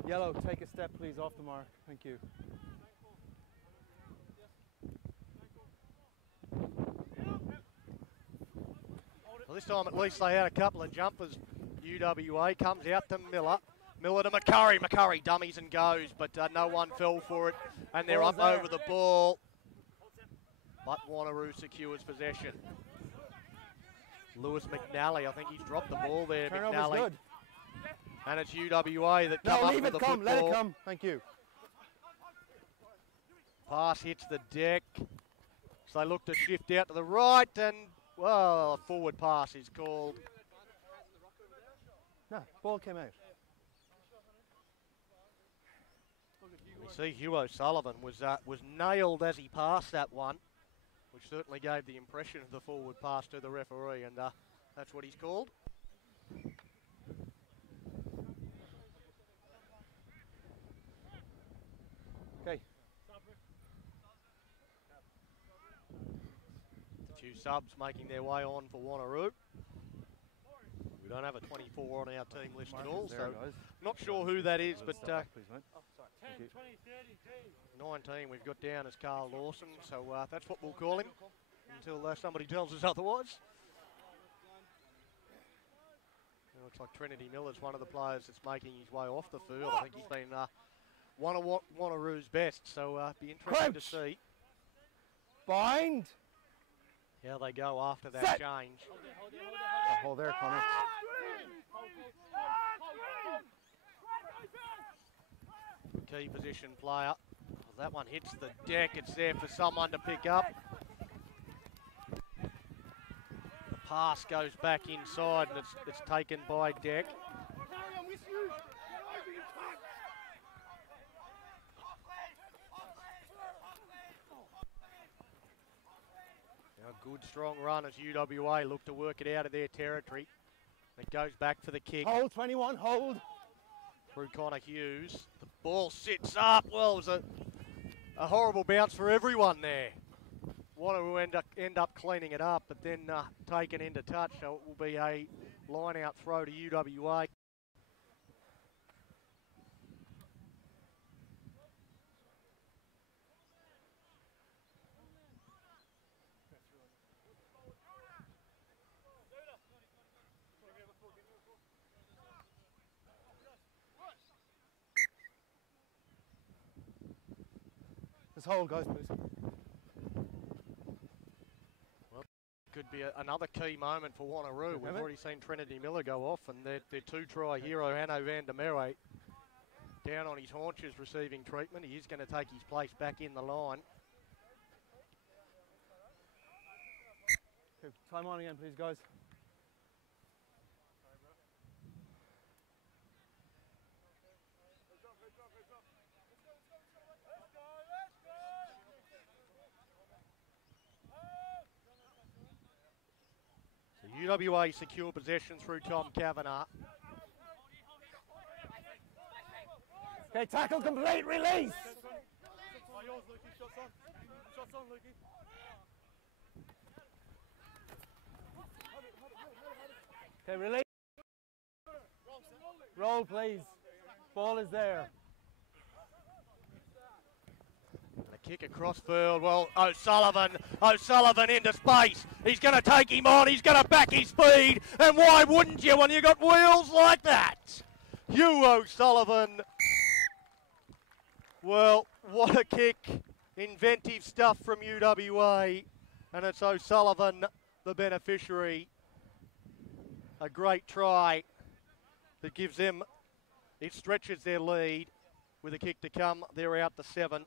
Yellow, take a step, please, off the mark. Thank you. Well, this time at least they had a couple of jumpers. UWA comes out to Miller. Miller to McCurry. McCurry dummies and goes, but no one fell for it. And they're up over the ball. But Wanneroo secures possession. Lewis McNally, I think he's dropped the ball there. Turnover's McNally. good. And it's UWA that come No, up leave with it the come. football. Let it come. Thank you. Pass hits the deck. So they look to shift out to the right, and, well, a forward pass is called. No, ball came out. We see Hugh O'Sullivan was nailed as he passed that one, which certainly gave the impression of the forward pass to the referee, and that's what he's called. Okay. subs making their way on for Wanneroo. We don't have a 24 on our team list at all, so not sure who that is, but 10, 20, 30, 19 we've got down as Carl Lawson, so that's what we'll call him until somebody tells us otherwise. It looks like Trinity Miller's one of the players that's making his way off the field. I think he's been one of Wanneroo's best, so be interesting to see. Bind. How they go after that change. Hold there, Connor. Key position player. Well, that one hits the deck. It's there for someone to pick up. The pass goes back inside and it's taken by Deck. Now a good strong run as UWA look to work it out of their territory. It goes back for the kick. Hold, 21, hold. Through Connor Hughes. The ball sits up. Well, it was a horrible bounce for everyone there. Wanneroo end up cleaning it up, but then taken into touch, so it will be a line-out throw to UWA. Just hold, guys, please. Well, could be another key moment for Wanneroo. We've already seen Trinity Miller go off, and their two-try hero, Hanno van der Merwe, down on his haunches receiving treatment. He is going to take his place back in the line. Okay, time on again, please, guys. UWA secure possession through Tom Kavanagh. Okay, tackle complete, release. Okay, release. Roll, please. Ball is there. A kick across field. Well, O'Sullivan into space. He's going to take him on. He's going to back his speed. And why wouldn't you when you got wheels like that? Hugh O'Sullivan. Well, what a kick. Inventive stuff from UWA. And it's O'Sullivan, the beneficiary. A great try that gives them, it stretches their lead with a kick to come. They're out to 7.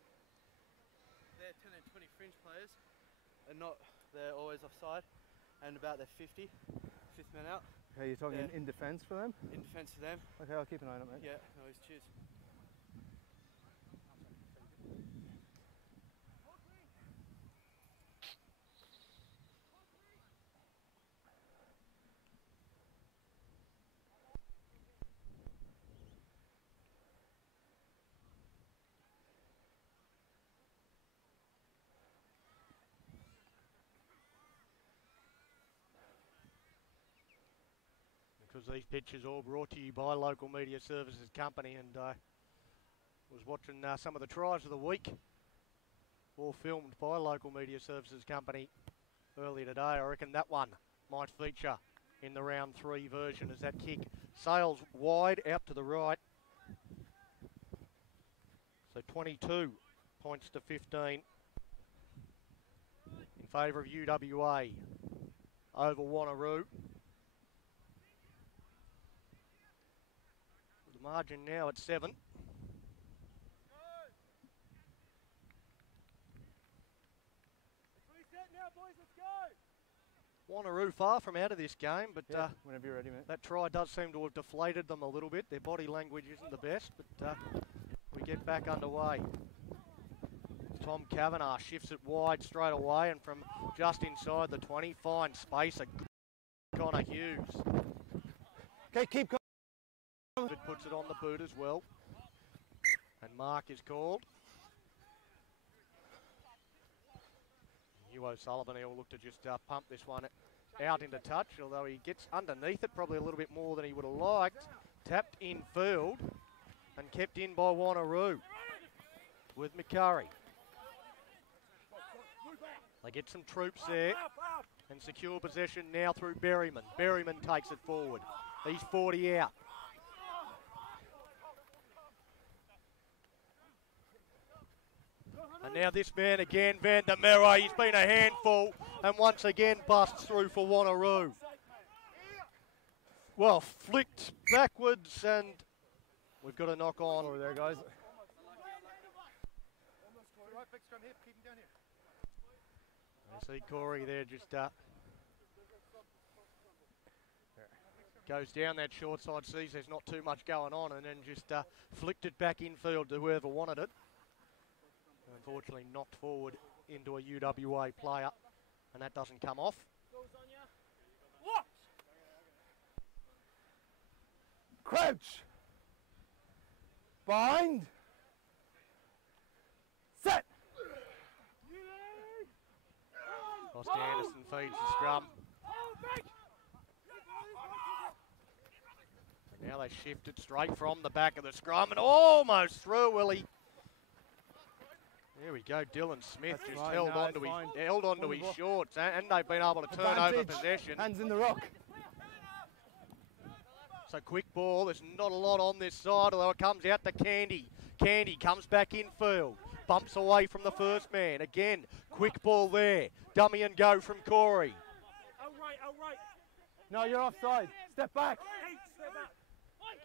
They're 10 and 20 fringe players, and they're always offside, and about their 50, fifth man out. Okay, you're talking in defence for them? In defence for them. Okay, I'll keep an eye on it, mate. Yeah, no worries, cheers. Because these pictures all brought to you by Local Media Services Company, and was watching some of the tries of the week, all filmed by Local Media Services Company earlier today. I reckon that one might feature in the round 3 version as that kick sails wide out to the right. So 22 points to 15 in favour of UWA over Wanneroo. The margin now at 7. Wanneroo far from out of this game, but whenever you're ready, mate. That try does seem to have deflated them a little bit. Their body language isn't the best, but we get back underway. Tom Kavanagh shifts it wide straight away, and from just inside the 20, finds space. A good Connor Hughes. Okay, keep going. It puts it on the boot as well. And mark is called. Hugh O'Sullivan, he'll look to just pump this one out into touch, although he gets underneath it probably a little bit more than he would have liked. Tapped in field and kept in by Wanneroo with McCurry. They get some troops there and secure possession now through Berryman. Berryman takes it forward. He's 40 out. And now this man again, Van der Merwe, he's been a handful and once again busts through for Wanneroo. Well, flicked backwards and we've got a knock on. Over there, guys. I see Corey there just goes down that short side, sees there's not too much going on and then just flicked it back infield to whoever wanted it. Unfortunately knocked forward into a UWA player and that doesn't come off. Crouch. Bind. Set. Costa Anderson feeds the scrum. And now they shift it straight from the back of the scrum and almost through, Willie. There we go, Dylan Smith That's just fine, held on to his shorts and they've been able to turn over possession. Hands in the rock. So quick ball, there's not a lot on this side, although it comes out to Candy. Candy comes back infield, bumps away from the first man. Again, quick ball there. Dummy and go from Corey. Outright. No, you're offside. Step back.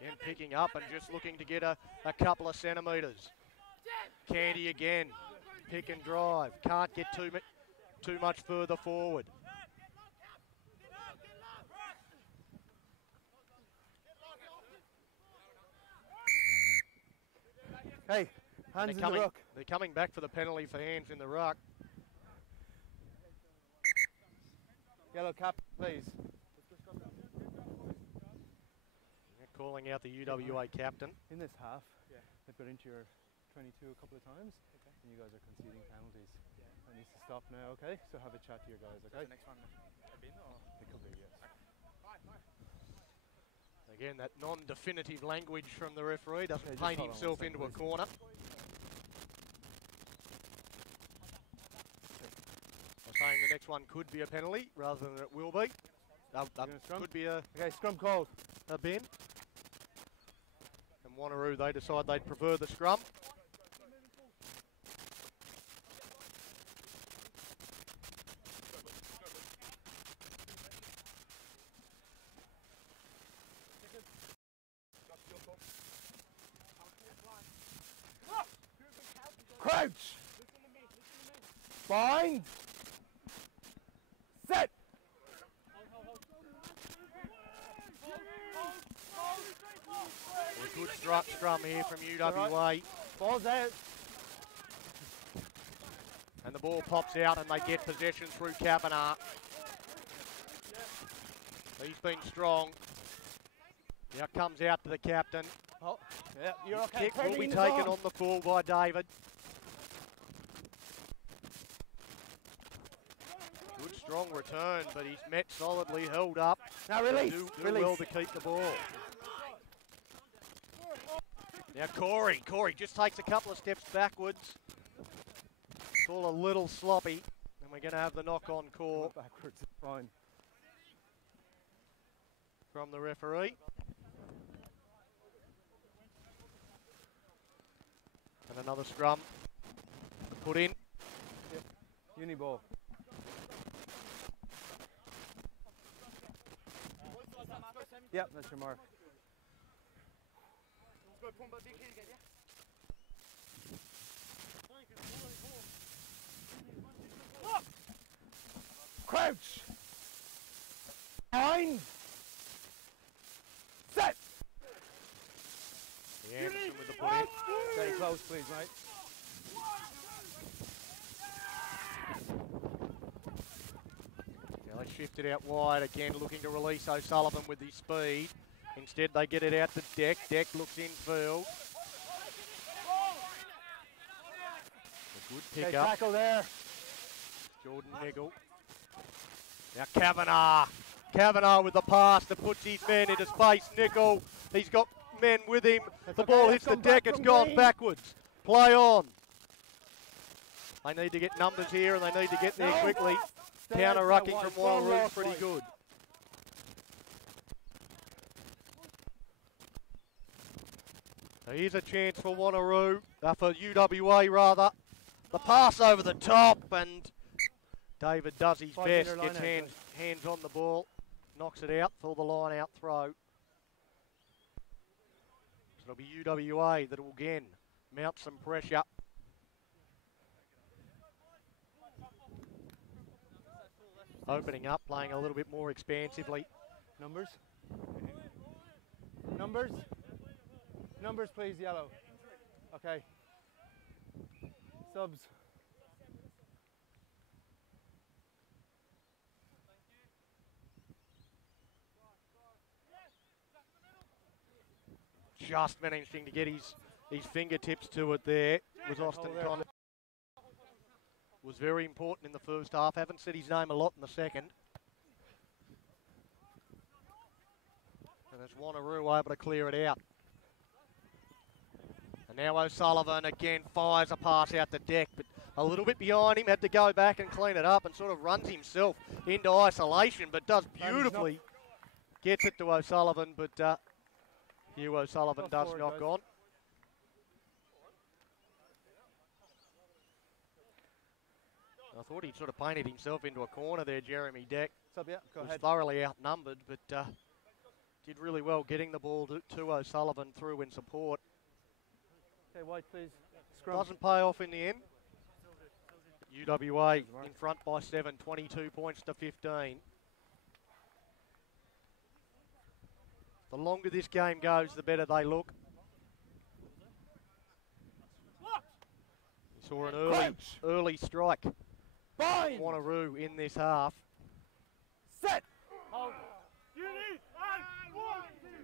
Again, picking up and just looking to get a couple of centimetres. Candy again, pick and drive. Can't get too much further forward. Hey, hands in the ruck. They're coming back for the penalty for hands in the ruck. Yellow cap, please. They're calling out the UWA captain. In this half, they've got into your 22 a couple of times, and you guys are conceding penalties. That needs to stop now, okay? So have a chat to your guys, okay? The next one a bin or? It could be, yes. Again, that non-definitive language from the referee doesn't just paint hold on himself one into second, a corner. I'm saying the next one could be a penalty rather than it will be. Could be a scrum called. A bin. And Wanneroo, they decide they'd prefer the scrum. Crouch. Bind. Set. A good scrum here from UWA. Ball's out. And the ball pops out and they get possession through Kavanagh. He's been strong. Now comes out to the captain. Oh, yeah, you're His okay. kick will be taken on the full by David. Good strong return, but he's met solidly, held up. Now release. Do Release. well to keep the ball. Now Corey just takes a couple of steps backwards. It's all a little sloppy, and we're going to have the knock-on call Backwards, fine. from the referee. And another scrum put in. Yep. Uni ball. Yep, that's your mark. Crouch. Bind. Set. The Anderson with the put in. Stay close, please, mate. Now they shift it out wide again, looking to release O'Sullivan with his speed. Instead, they get it out to Deck. Deck looks infield. A good pick up. Tackle there. Jordan Niggle. Now Kavanagh with the pass that puts his man into space. Nickel, he's got men with him. The ball hits the deck, it's gone backwards. Play on. They need to get numbers here and they need to get there quickly. Counter-rucking from Wanneroo is pretty good. Here's a chance for Wanneroo, for UWA rather. The pass over the top and David does his best, gets hands on the ball, knocks it out for the line out throw. So it'll be UWA that will again mount some pressure. Opening up, playing a little bit more expansively. Numbers? Numbers? Numbers, please, yellow. Okay. Subs. Just managing to get his fingertips to it there was Austin Conley. Was very important in the first half. Haven't said his name a lot in the second. And it's Wanneroo able to clear it out. And now O'Sullivan again fires a pass out the deck, but a little bit behind him, had to go back and clean it up and sort of runs himself into isolation, but does beautifully. Gets it to O'Sullivan, but Hugh O'Sullivan does knock on. I thought he'd sort of painted himself into a corner there, Jeremy Deck. Sub, yeah, go ahead. Thoroughly outnumbered, but did really well getting the ball to O'Sullivan through in support. Okay, white, please. Scrum. Doesn't pay off in the end. UWA in front by 7, 22 points to 15. The longer this game goes, the better they look. We saw an early strike. Bind. Wanneroo in this half. Set. Hold. You need and 1, 2, 3.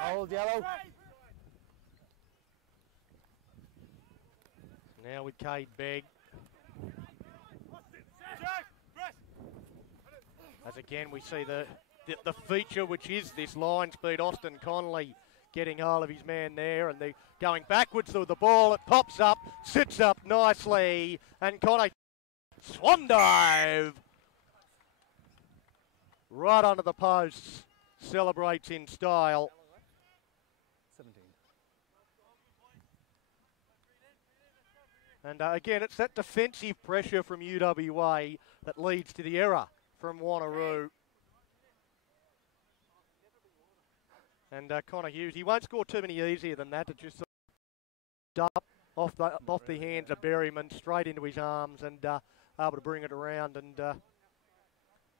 Hold yellow. Now with Cade Begg. As again we see the feature which is this line speed. Austin Conley getting hold of his man there and they're going backwards through the ball. It pops up, sits up nicely and Conley swan dive. Right under the posts. Celebrates in style. 17. And again, it's that defensive pressure from UWA that leads to the error from Wanneroo. And Connor Hughes, he won't score too many easier than that. It just sort of up off the hands of Berryman, straight into his arms and able to bring it around and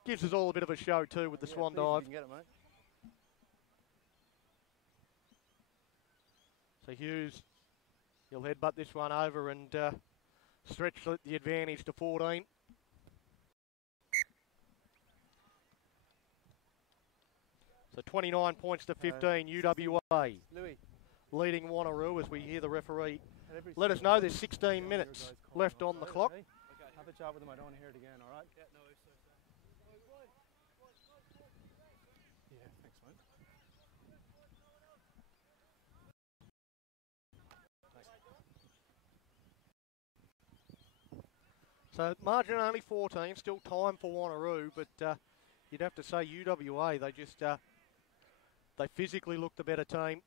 gives us all a bit of a show too with the swan dive. You can get it, mate. So Hughes, he'll headbutt this one over and stretch the advantage to 14. So 29 points to 15, UWA Louis. leading Wanneroo as we hear the referee let us know there's 16 minutes left on the clock. Okay. Have a chat with them, I don't want to hear it again, all right? Yeah, no worries. Yeah, thanks, mate. So margin only 14, still time for Wanneroo, but you'd have to say UWA, they just, they physically look the better team.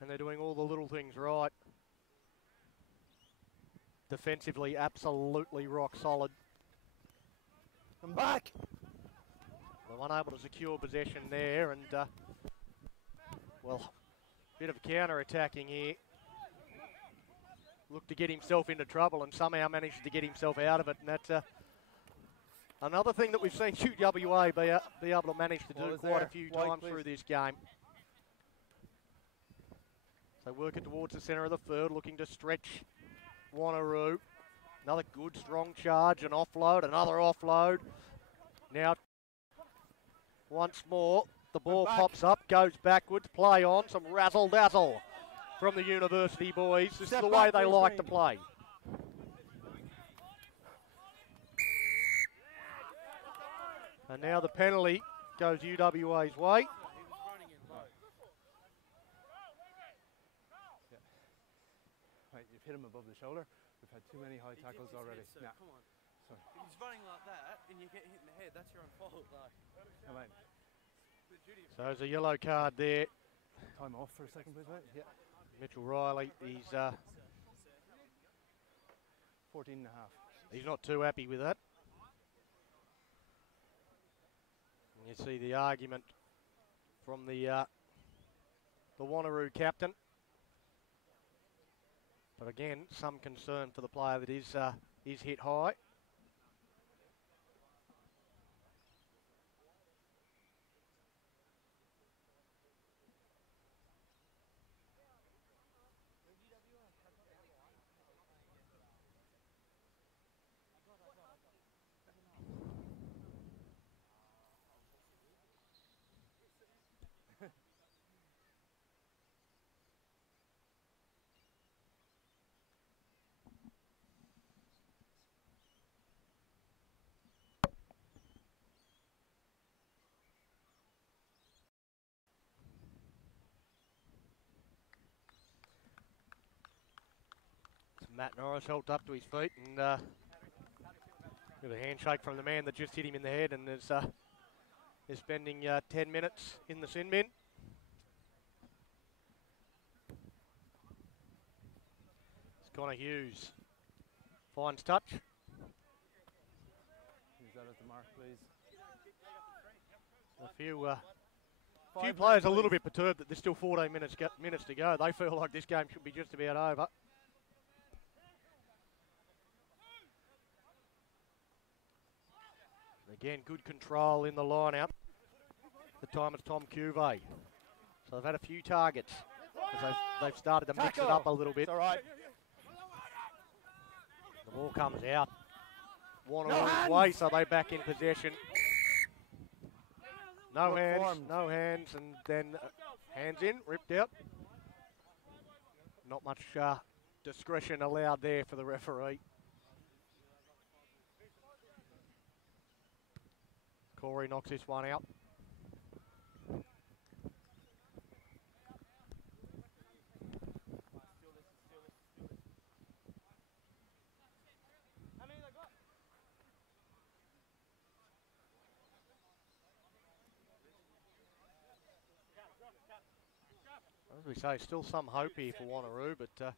And they're doing all the little things right. Defensively, absolutely rock solid. Come back! They're unable to secure possession there and, well, bit of counter-attacking here. Looked to get himself into trouble and somehow managed to get himself out of it. And that's another thing that we've seen UWA be able to manage to do quite a few times through this game. So working towards the centre of the third, looking to stretch Wanneroo. Another good strong charge, an offload, another offload. Now Once more, the ball back. pops up, goes backwards, play on, some razzle-dazzle from the University boys. This Step is the way back, they please, like to Green. play. And now the penalty goes UWA's way. Right, you've hit him above the shoulder. We've had too many high tackles already. Head, so Nah. come on. Sorry. If he's running like that and you get hit in the head, that's your own fault. Like, Come on. So there's a yellow card there. Time off for a second, please, mate. Yeah. Mitchell Riley, he's 14 and a half. he's not too happy with that. And you see the argument from the Wanneroo captain. But again, some concern for the player that is hit high. Matt Norris helped up to his feet and with a handshake from the man that just hit him in the head and is spending 10 minutes in the sin bin. It's Connor Hughes. Finds touch. Use that as the mark, please. A few 5 players men, a little please. bit perturbed that there's still 14 minutes to go. They feel like this game should be just about over. Again, good control in the line-out. The time it's Tom Cuvée. So they've had a few targets. As they've started to mix it up a little bit. It's all right. The ball comes out. Wanneroo's way, so they back in possession. No hands, and then hands in, ripped out. Not much discretion allowed there for the referee. Corey knocks this one out. As we say, still some hope here for Wanneroo, but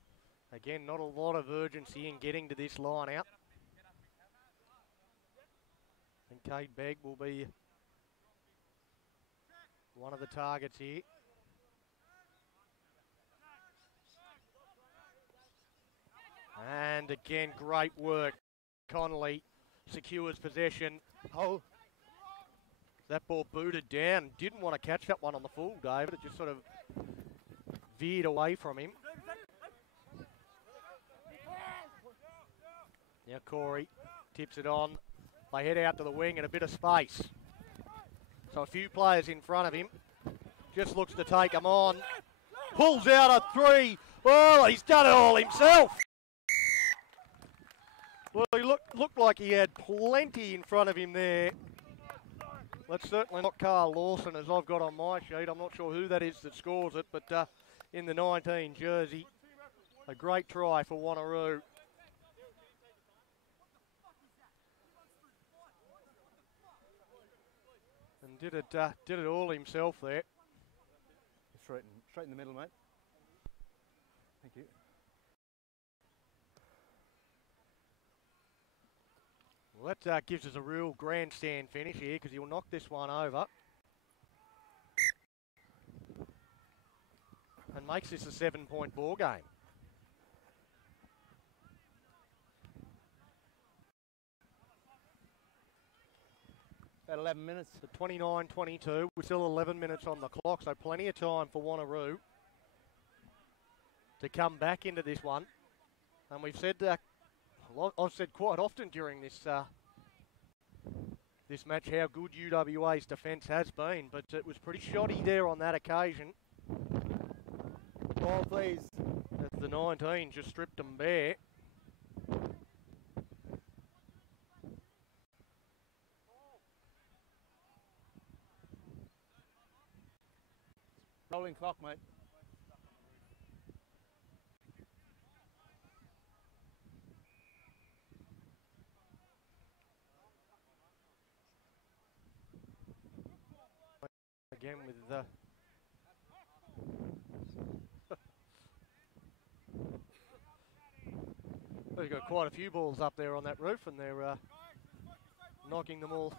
again, not a lot of urgency in getting to this line out. And Cade Begg will be one of the targets here. And again, great work. Connolly secures possession. Oh, that ball booted down. Didn't want to catch that one on the full, David. It just sort of veered away from him. Now Corey tips it on. They head out to the wing and a bit of space. So a few players in front of him. Just looks to take them on. Pulls out a three. Oh, he's done it all himself. Well, he looked like he had plenty in front of him there. That's certainly not Carl Lawson as I've got on my sheet. I'm not sure who that is that scores it, but in the 19 jersey, a great try for Wanneroo. And did it all himself there. Straight in the middle, mate. Thank you. Well, that gives us a real grandstand finish here because he'll knock this one over. And makes this a 7-point ball game. About 11 minutes. So 29-22, we're still 11 minutes on the clock, so plenty of time for Wanneroo to come back into this one. And we've said, I've said quite often during this this match how good UWA's defence has been, but it was pretty shoddy there on that occasion. Ball, please. As the 19 just stripped them bare. Rolling clock, mate. Again with the they've got quite a few balls up there on that roof, and they're knocking them all,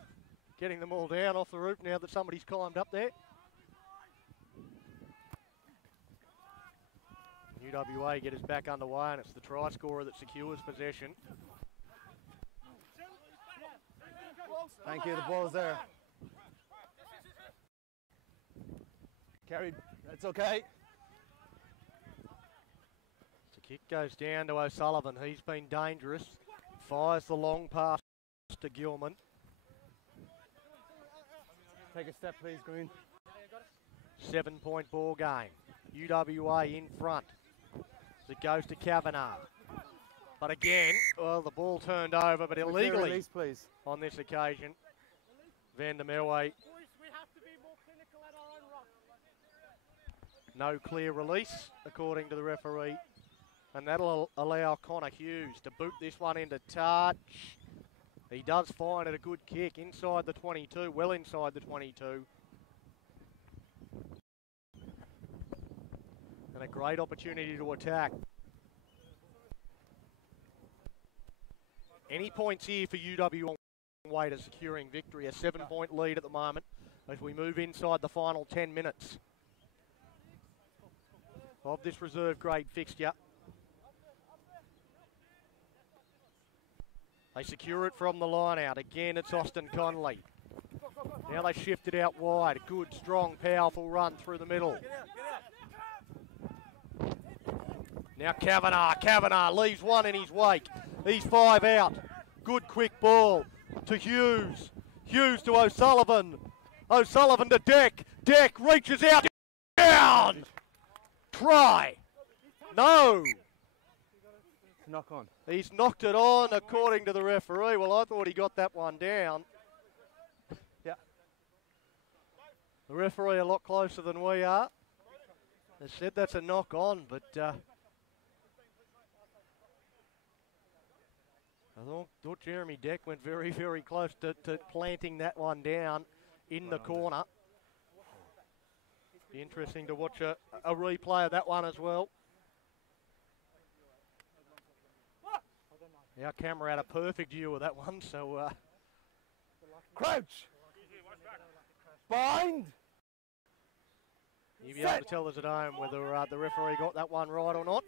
getting them all down off the roof now that somebody's climbed up there. UWA get us back underway, and it's the try scorer that secures possession. Thank you, the ball's there. Carried, that's okay. The kick goes down to O'Sullivan. He's been dangerous. Fires the long pass to Gilman. Take a step, please, Green. 7-point ball game. UWA in front. It goes to Kavanagh. But again, well, the ball turned over, but illegally release, please. On this occasion. Van der Merwe. No clear release, according to the referee. And that'll allow Connor Hughes to boot this one into touch. He does find it a good kick inside the 22, well inside the 22. And a great opportunity to attack. Any points here for UWA way to securing victory. A 7-point lead at the moment as we move inside the final 10 minutes of this reserve grade fixture. They secure it from the line out. Again, it's Austin Conley. Now they shift it out wide. A good, strong, powerful run through the middle. Now Kavanagh. Kavanagh leaves one in his wake. He's 5 out. Good quick ball to Hughes. Hughes to O'Sullivan. O'Sullivan to Deck. Deck reaches out. Down. Try. No. Knock on. He's knocked it on according to the referee. Well, I thought he got that one down. Yeah. The referee a lot closer than we are. They said that's a knock on, but I thought Jeremy Deck went very, very close to planting that one down in the corner. Be interesting to watch a replay of that one as well. Our camera had a perfect view of that one, so... Crouch! Bind! You'll be able to tell us at home whether the referee got that one right or not.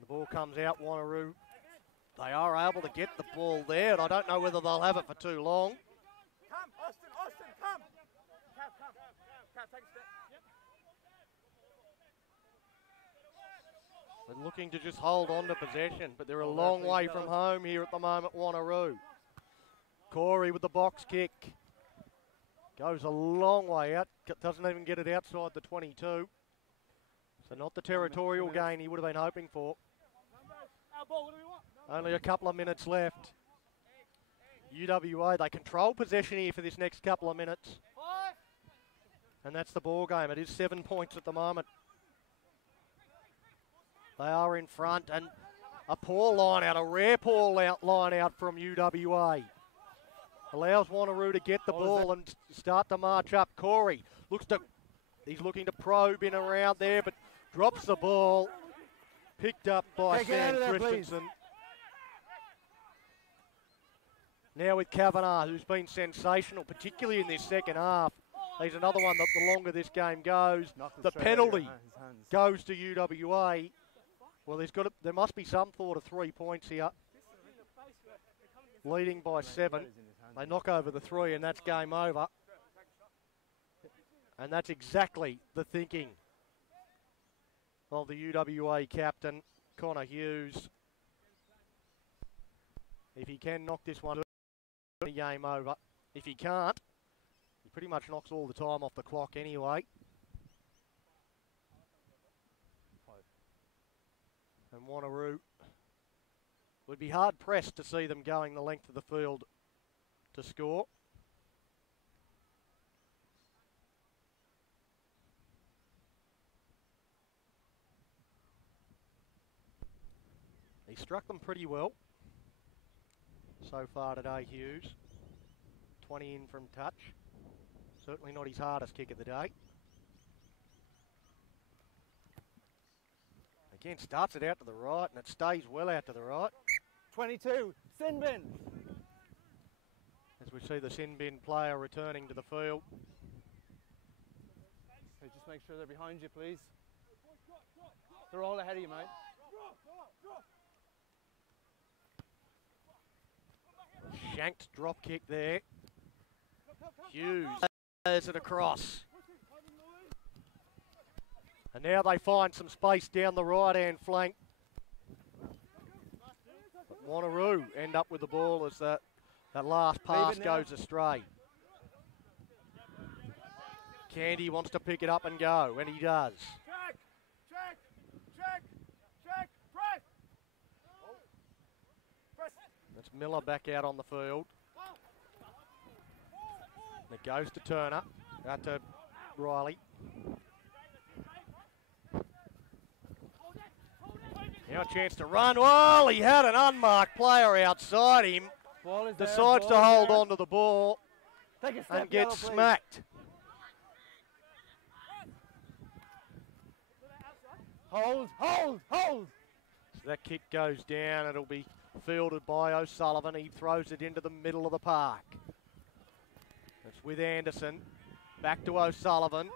The ball comes out, Wanneroo. They are able to get the ball there, and I don't know whether they'll have it for too long. Come, Austin, come! Come, take a step. Yep. They're looking to just hold on to possession, but they're a long way from home here at the moment, Wanneroo. Corey with the box kick. Goes a long way out, doesn't even get it outside the 22. So not the territorial gain he would have been hoping for. Our ball, what do we want? Only a couple of minutes left. UWA, they control possession here for this next couple of minutes. And that's the ball game. It is 7 points at the moment. They are in front, and a poor line out, a rare poor line out from UWA. Allows Wanneroo to get the ball and start to march up. Corey he's looking to probe in around there, but drops the ball. Picked up by Sam Christensen. Now with Kavanagh, who's been sensational, particularly in this second half. He's another one that the longer this game goes, the penalty goes to UWA. Well, there must be some thought of 3 points here. Leading by 7. They knock over the 3 and that's game over. And that's exactly the thinking of the UWA captain, Connor Hughes. If he can knock this one the game over. If he can't, he pretty much knocks all the time off the clock anyway. And Wanneroo would be hard pressed to see them going the length of the field to score. He struck them pretty well so far today, Hughes. 20 in from touch. Certainly not his hardest kick of the day. Again, starts it out to the right and it stays well out to the right. 22, sin bin. As we see the sin bin player returning to the field. Okay, just make sure they're behind you, please. They're all ahead of you, mate. Shanked drop kick there. Hughes has it across. And now they find some space down the right-hand flank. But Wanneroo end up with the ball as that last pass goes astray. Candy wants to pick it up and go, and he does. That's Miller back out on the field. And it goes to Turner, out to Riley. Now a chance to run. Well, he had an unmarked player outside him. Decides to hold on to the ball and gets smacked. Hold, hold, hold. So that kick goes down. It'll be fielded by O'Sullivan. He throws it into the middle of the park. It's with Anderson. Back to O'Sullivan.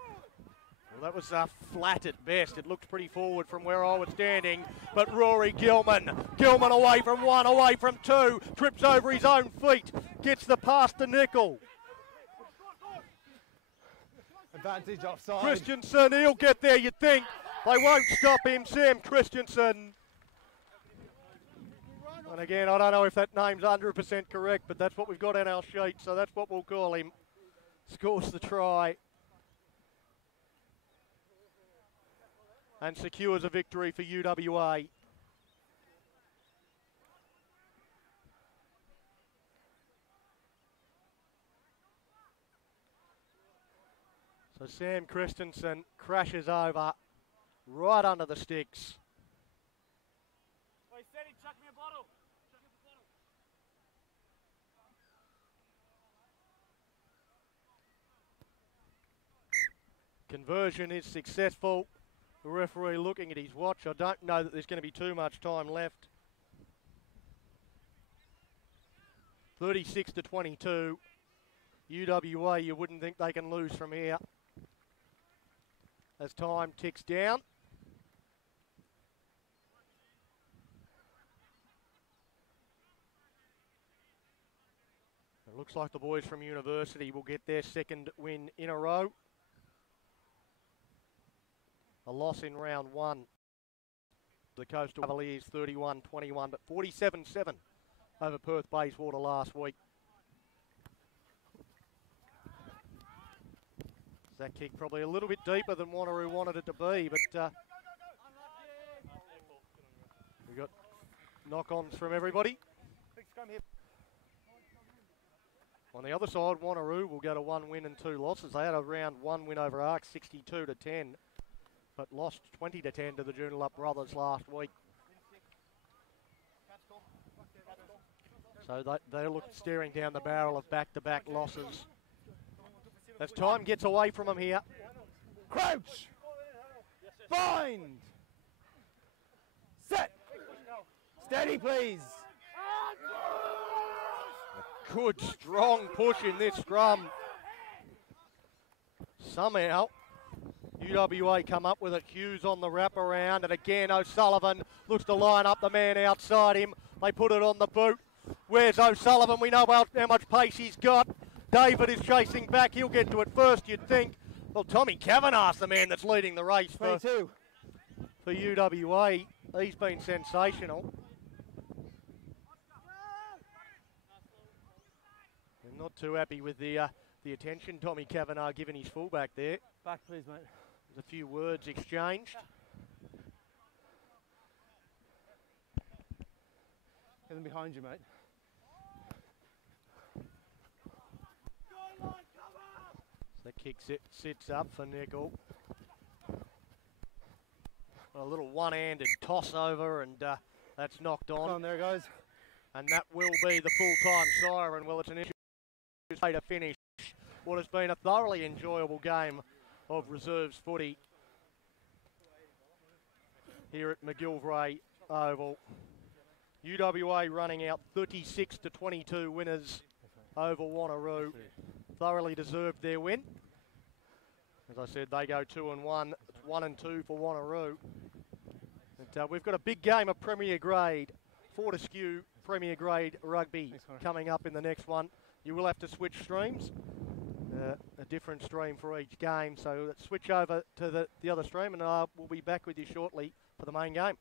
Well, that was flat at best. It looked pretty forward from where I was standing. But Rory Gilman away from one, away from two. Trips over his own feet. Gets the pass to Nickel. Advantage offside. Christensen, he'll get there, you'd think. They won't stop him, Sam Christensen. And again, I don't know if that name's 100% correct, but that's what we've got in our sheet, so that's what we'll call him. Scores the try. And secures a victory for UWA. So Sam Christensen crashes over right under the sticks. Wait, steady, chuck me a bottle. Conversion is successful. The referee looking at his watch. I don't know that there's going to be too much time left. 36-22. UWA, you wouldn't think they can lose from here. As time ticks down. It looks like the boys from University will get their second win in a row. A loss in round one. The Coastal Cavaliers 31-21, but 47-7 over Perth Bayswater last week. That kick probably a little bit deeper than Wanneroo wanted it to be, but we got knock-ons from everybody. On the other side, Wanneroo will go to 1 win and 2 losses. They had a round 1 win over Arc, 62-10. But lost 20-10 to the Joondalup Brothers last week. So they look staring down the barrel of back-to-back losses. As time gets away from them here. Crouch. Bind. Set. Steady, please. A good, strong push in this scrum. Somehow, UWA come up with it. Hughes on the wraparound, and again O'Sullivan looks to line up the man outside him. They put it on the boot. Where's O'Sullivan? We know how much pace he's got. David is chasing back. He'll get to it first, you'd think. Well, Tommy Kavanagh's the man that's leading the race for UWA. He's been sensational. Not too happy with the attention Tommy Kavanagh giving his fullback there. Back, please, mate. There's a few words exchanged. Get them behind you, mate. The kick sits up for Nickel. A little one-handed toss over, and that's knocked on. Come on there, guys. And that will be the full-time siren. Well, it's an issue to finish what has been a thoroughly enjoyable game of reserves footy here at McGillivray Oval. UWA running out 36-22 winners over Wanneroo. Thoroughly deserved their win. As I said, they go 2-1. It's 1-2 for Wanneroo. And, we've got a big game of Premier Grade, Fortescue Premier Grade Rugby coming up in the next one. You will have to switch streams, a different stream for each game. So let's switch over to the other stream, and we'll be back with you shortly for the main game.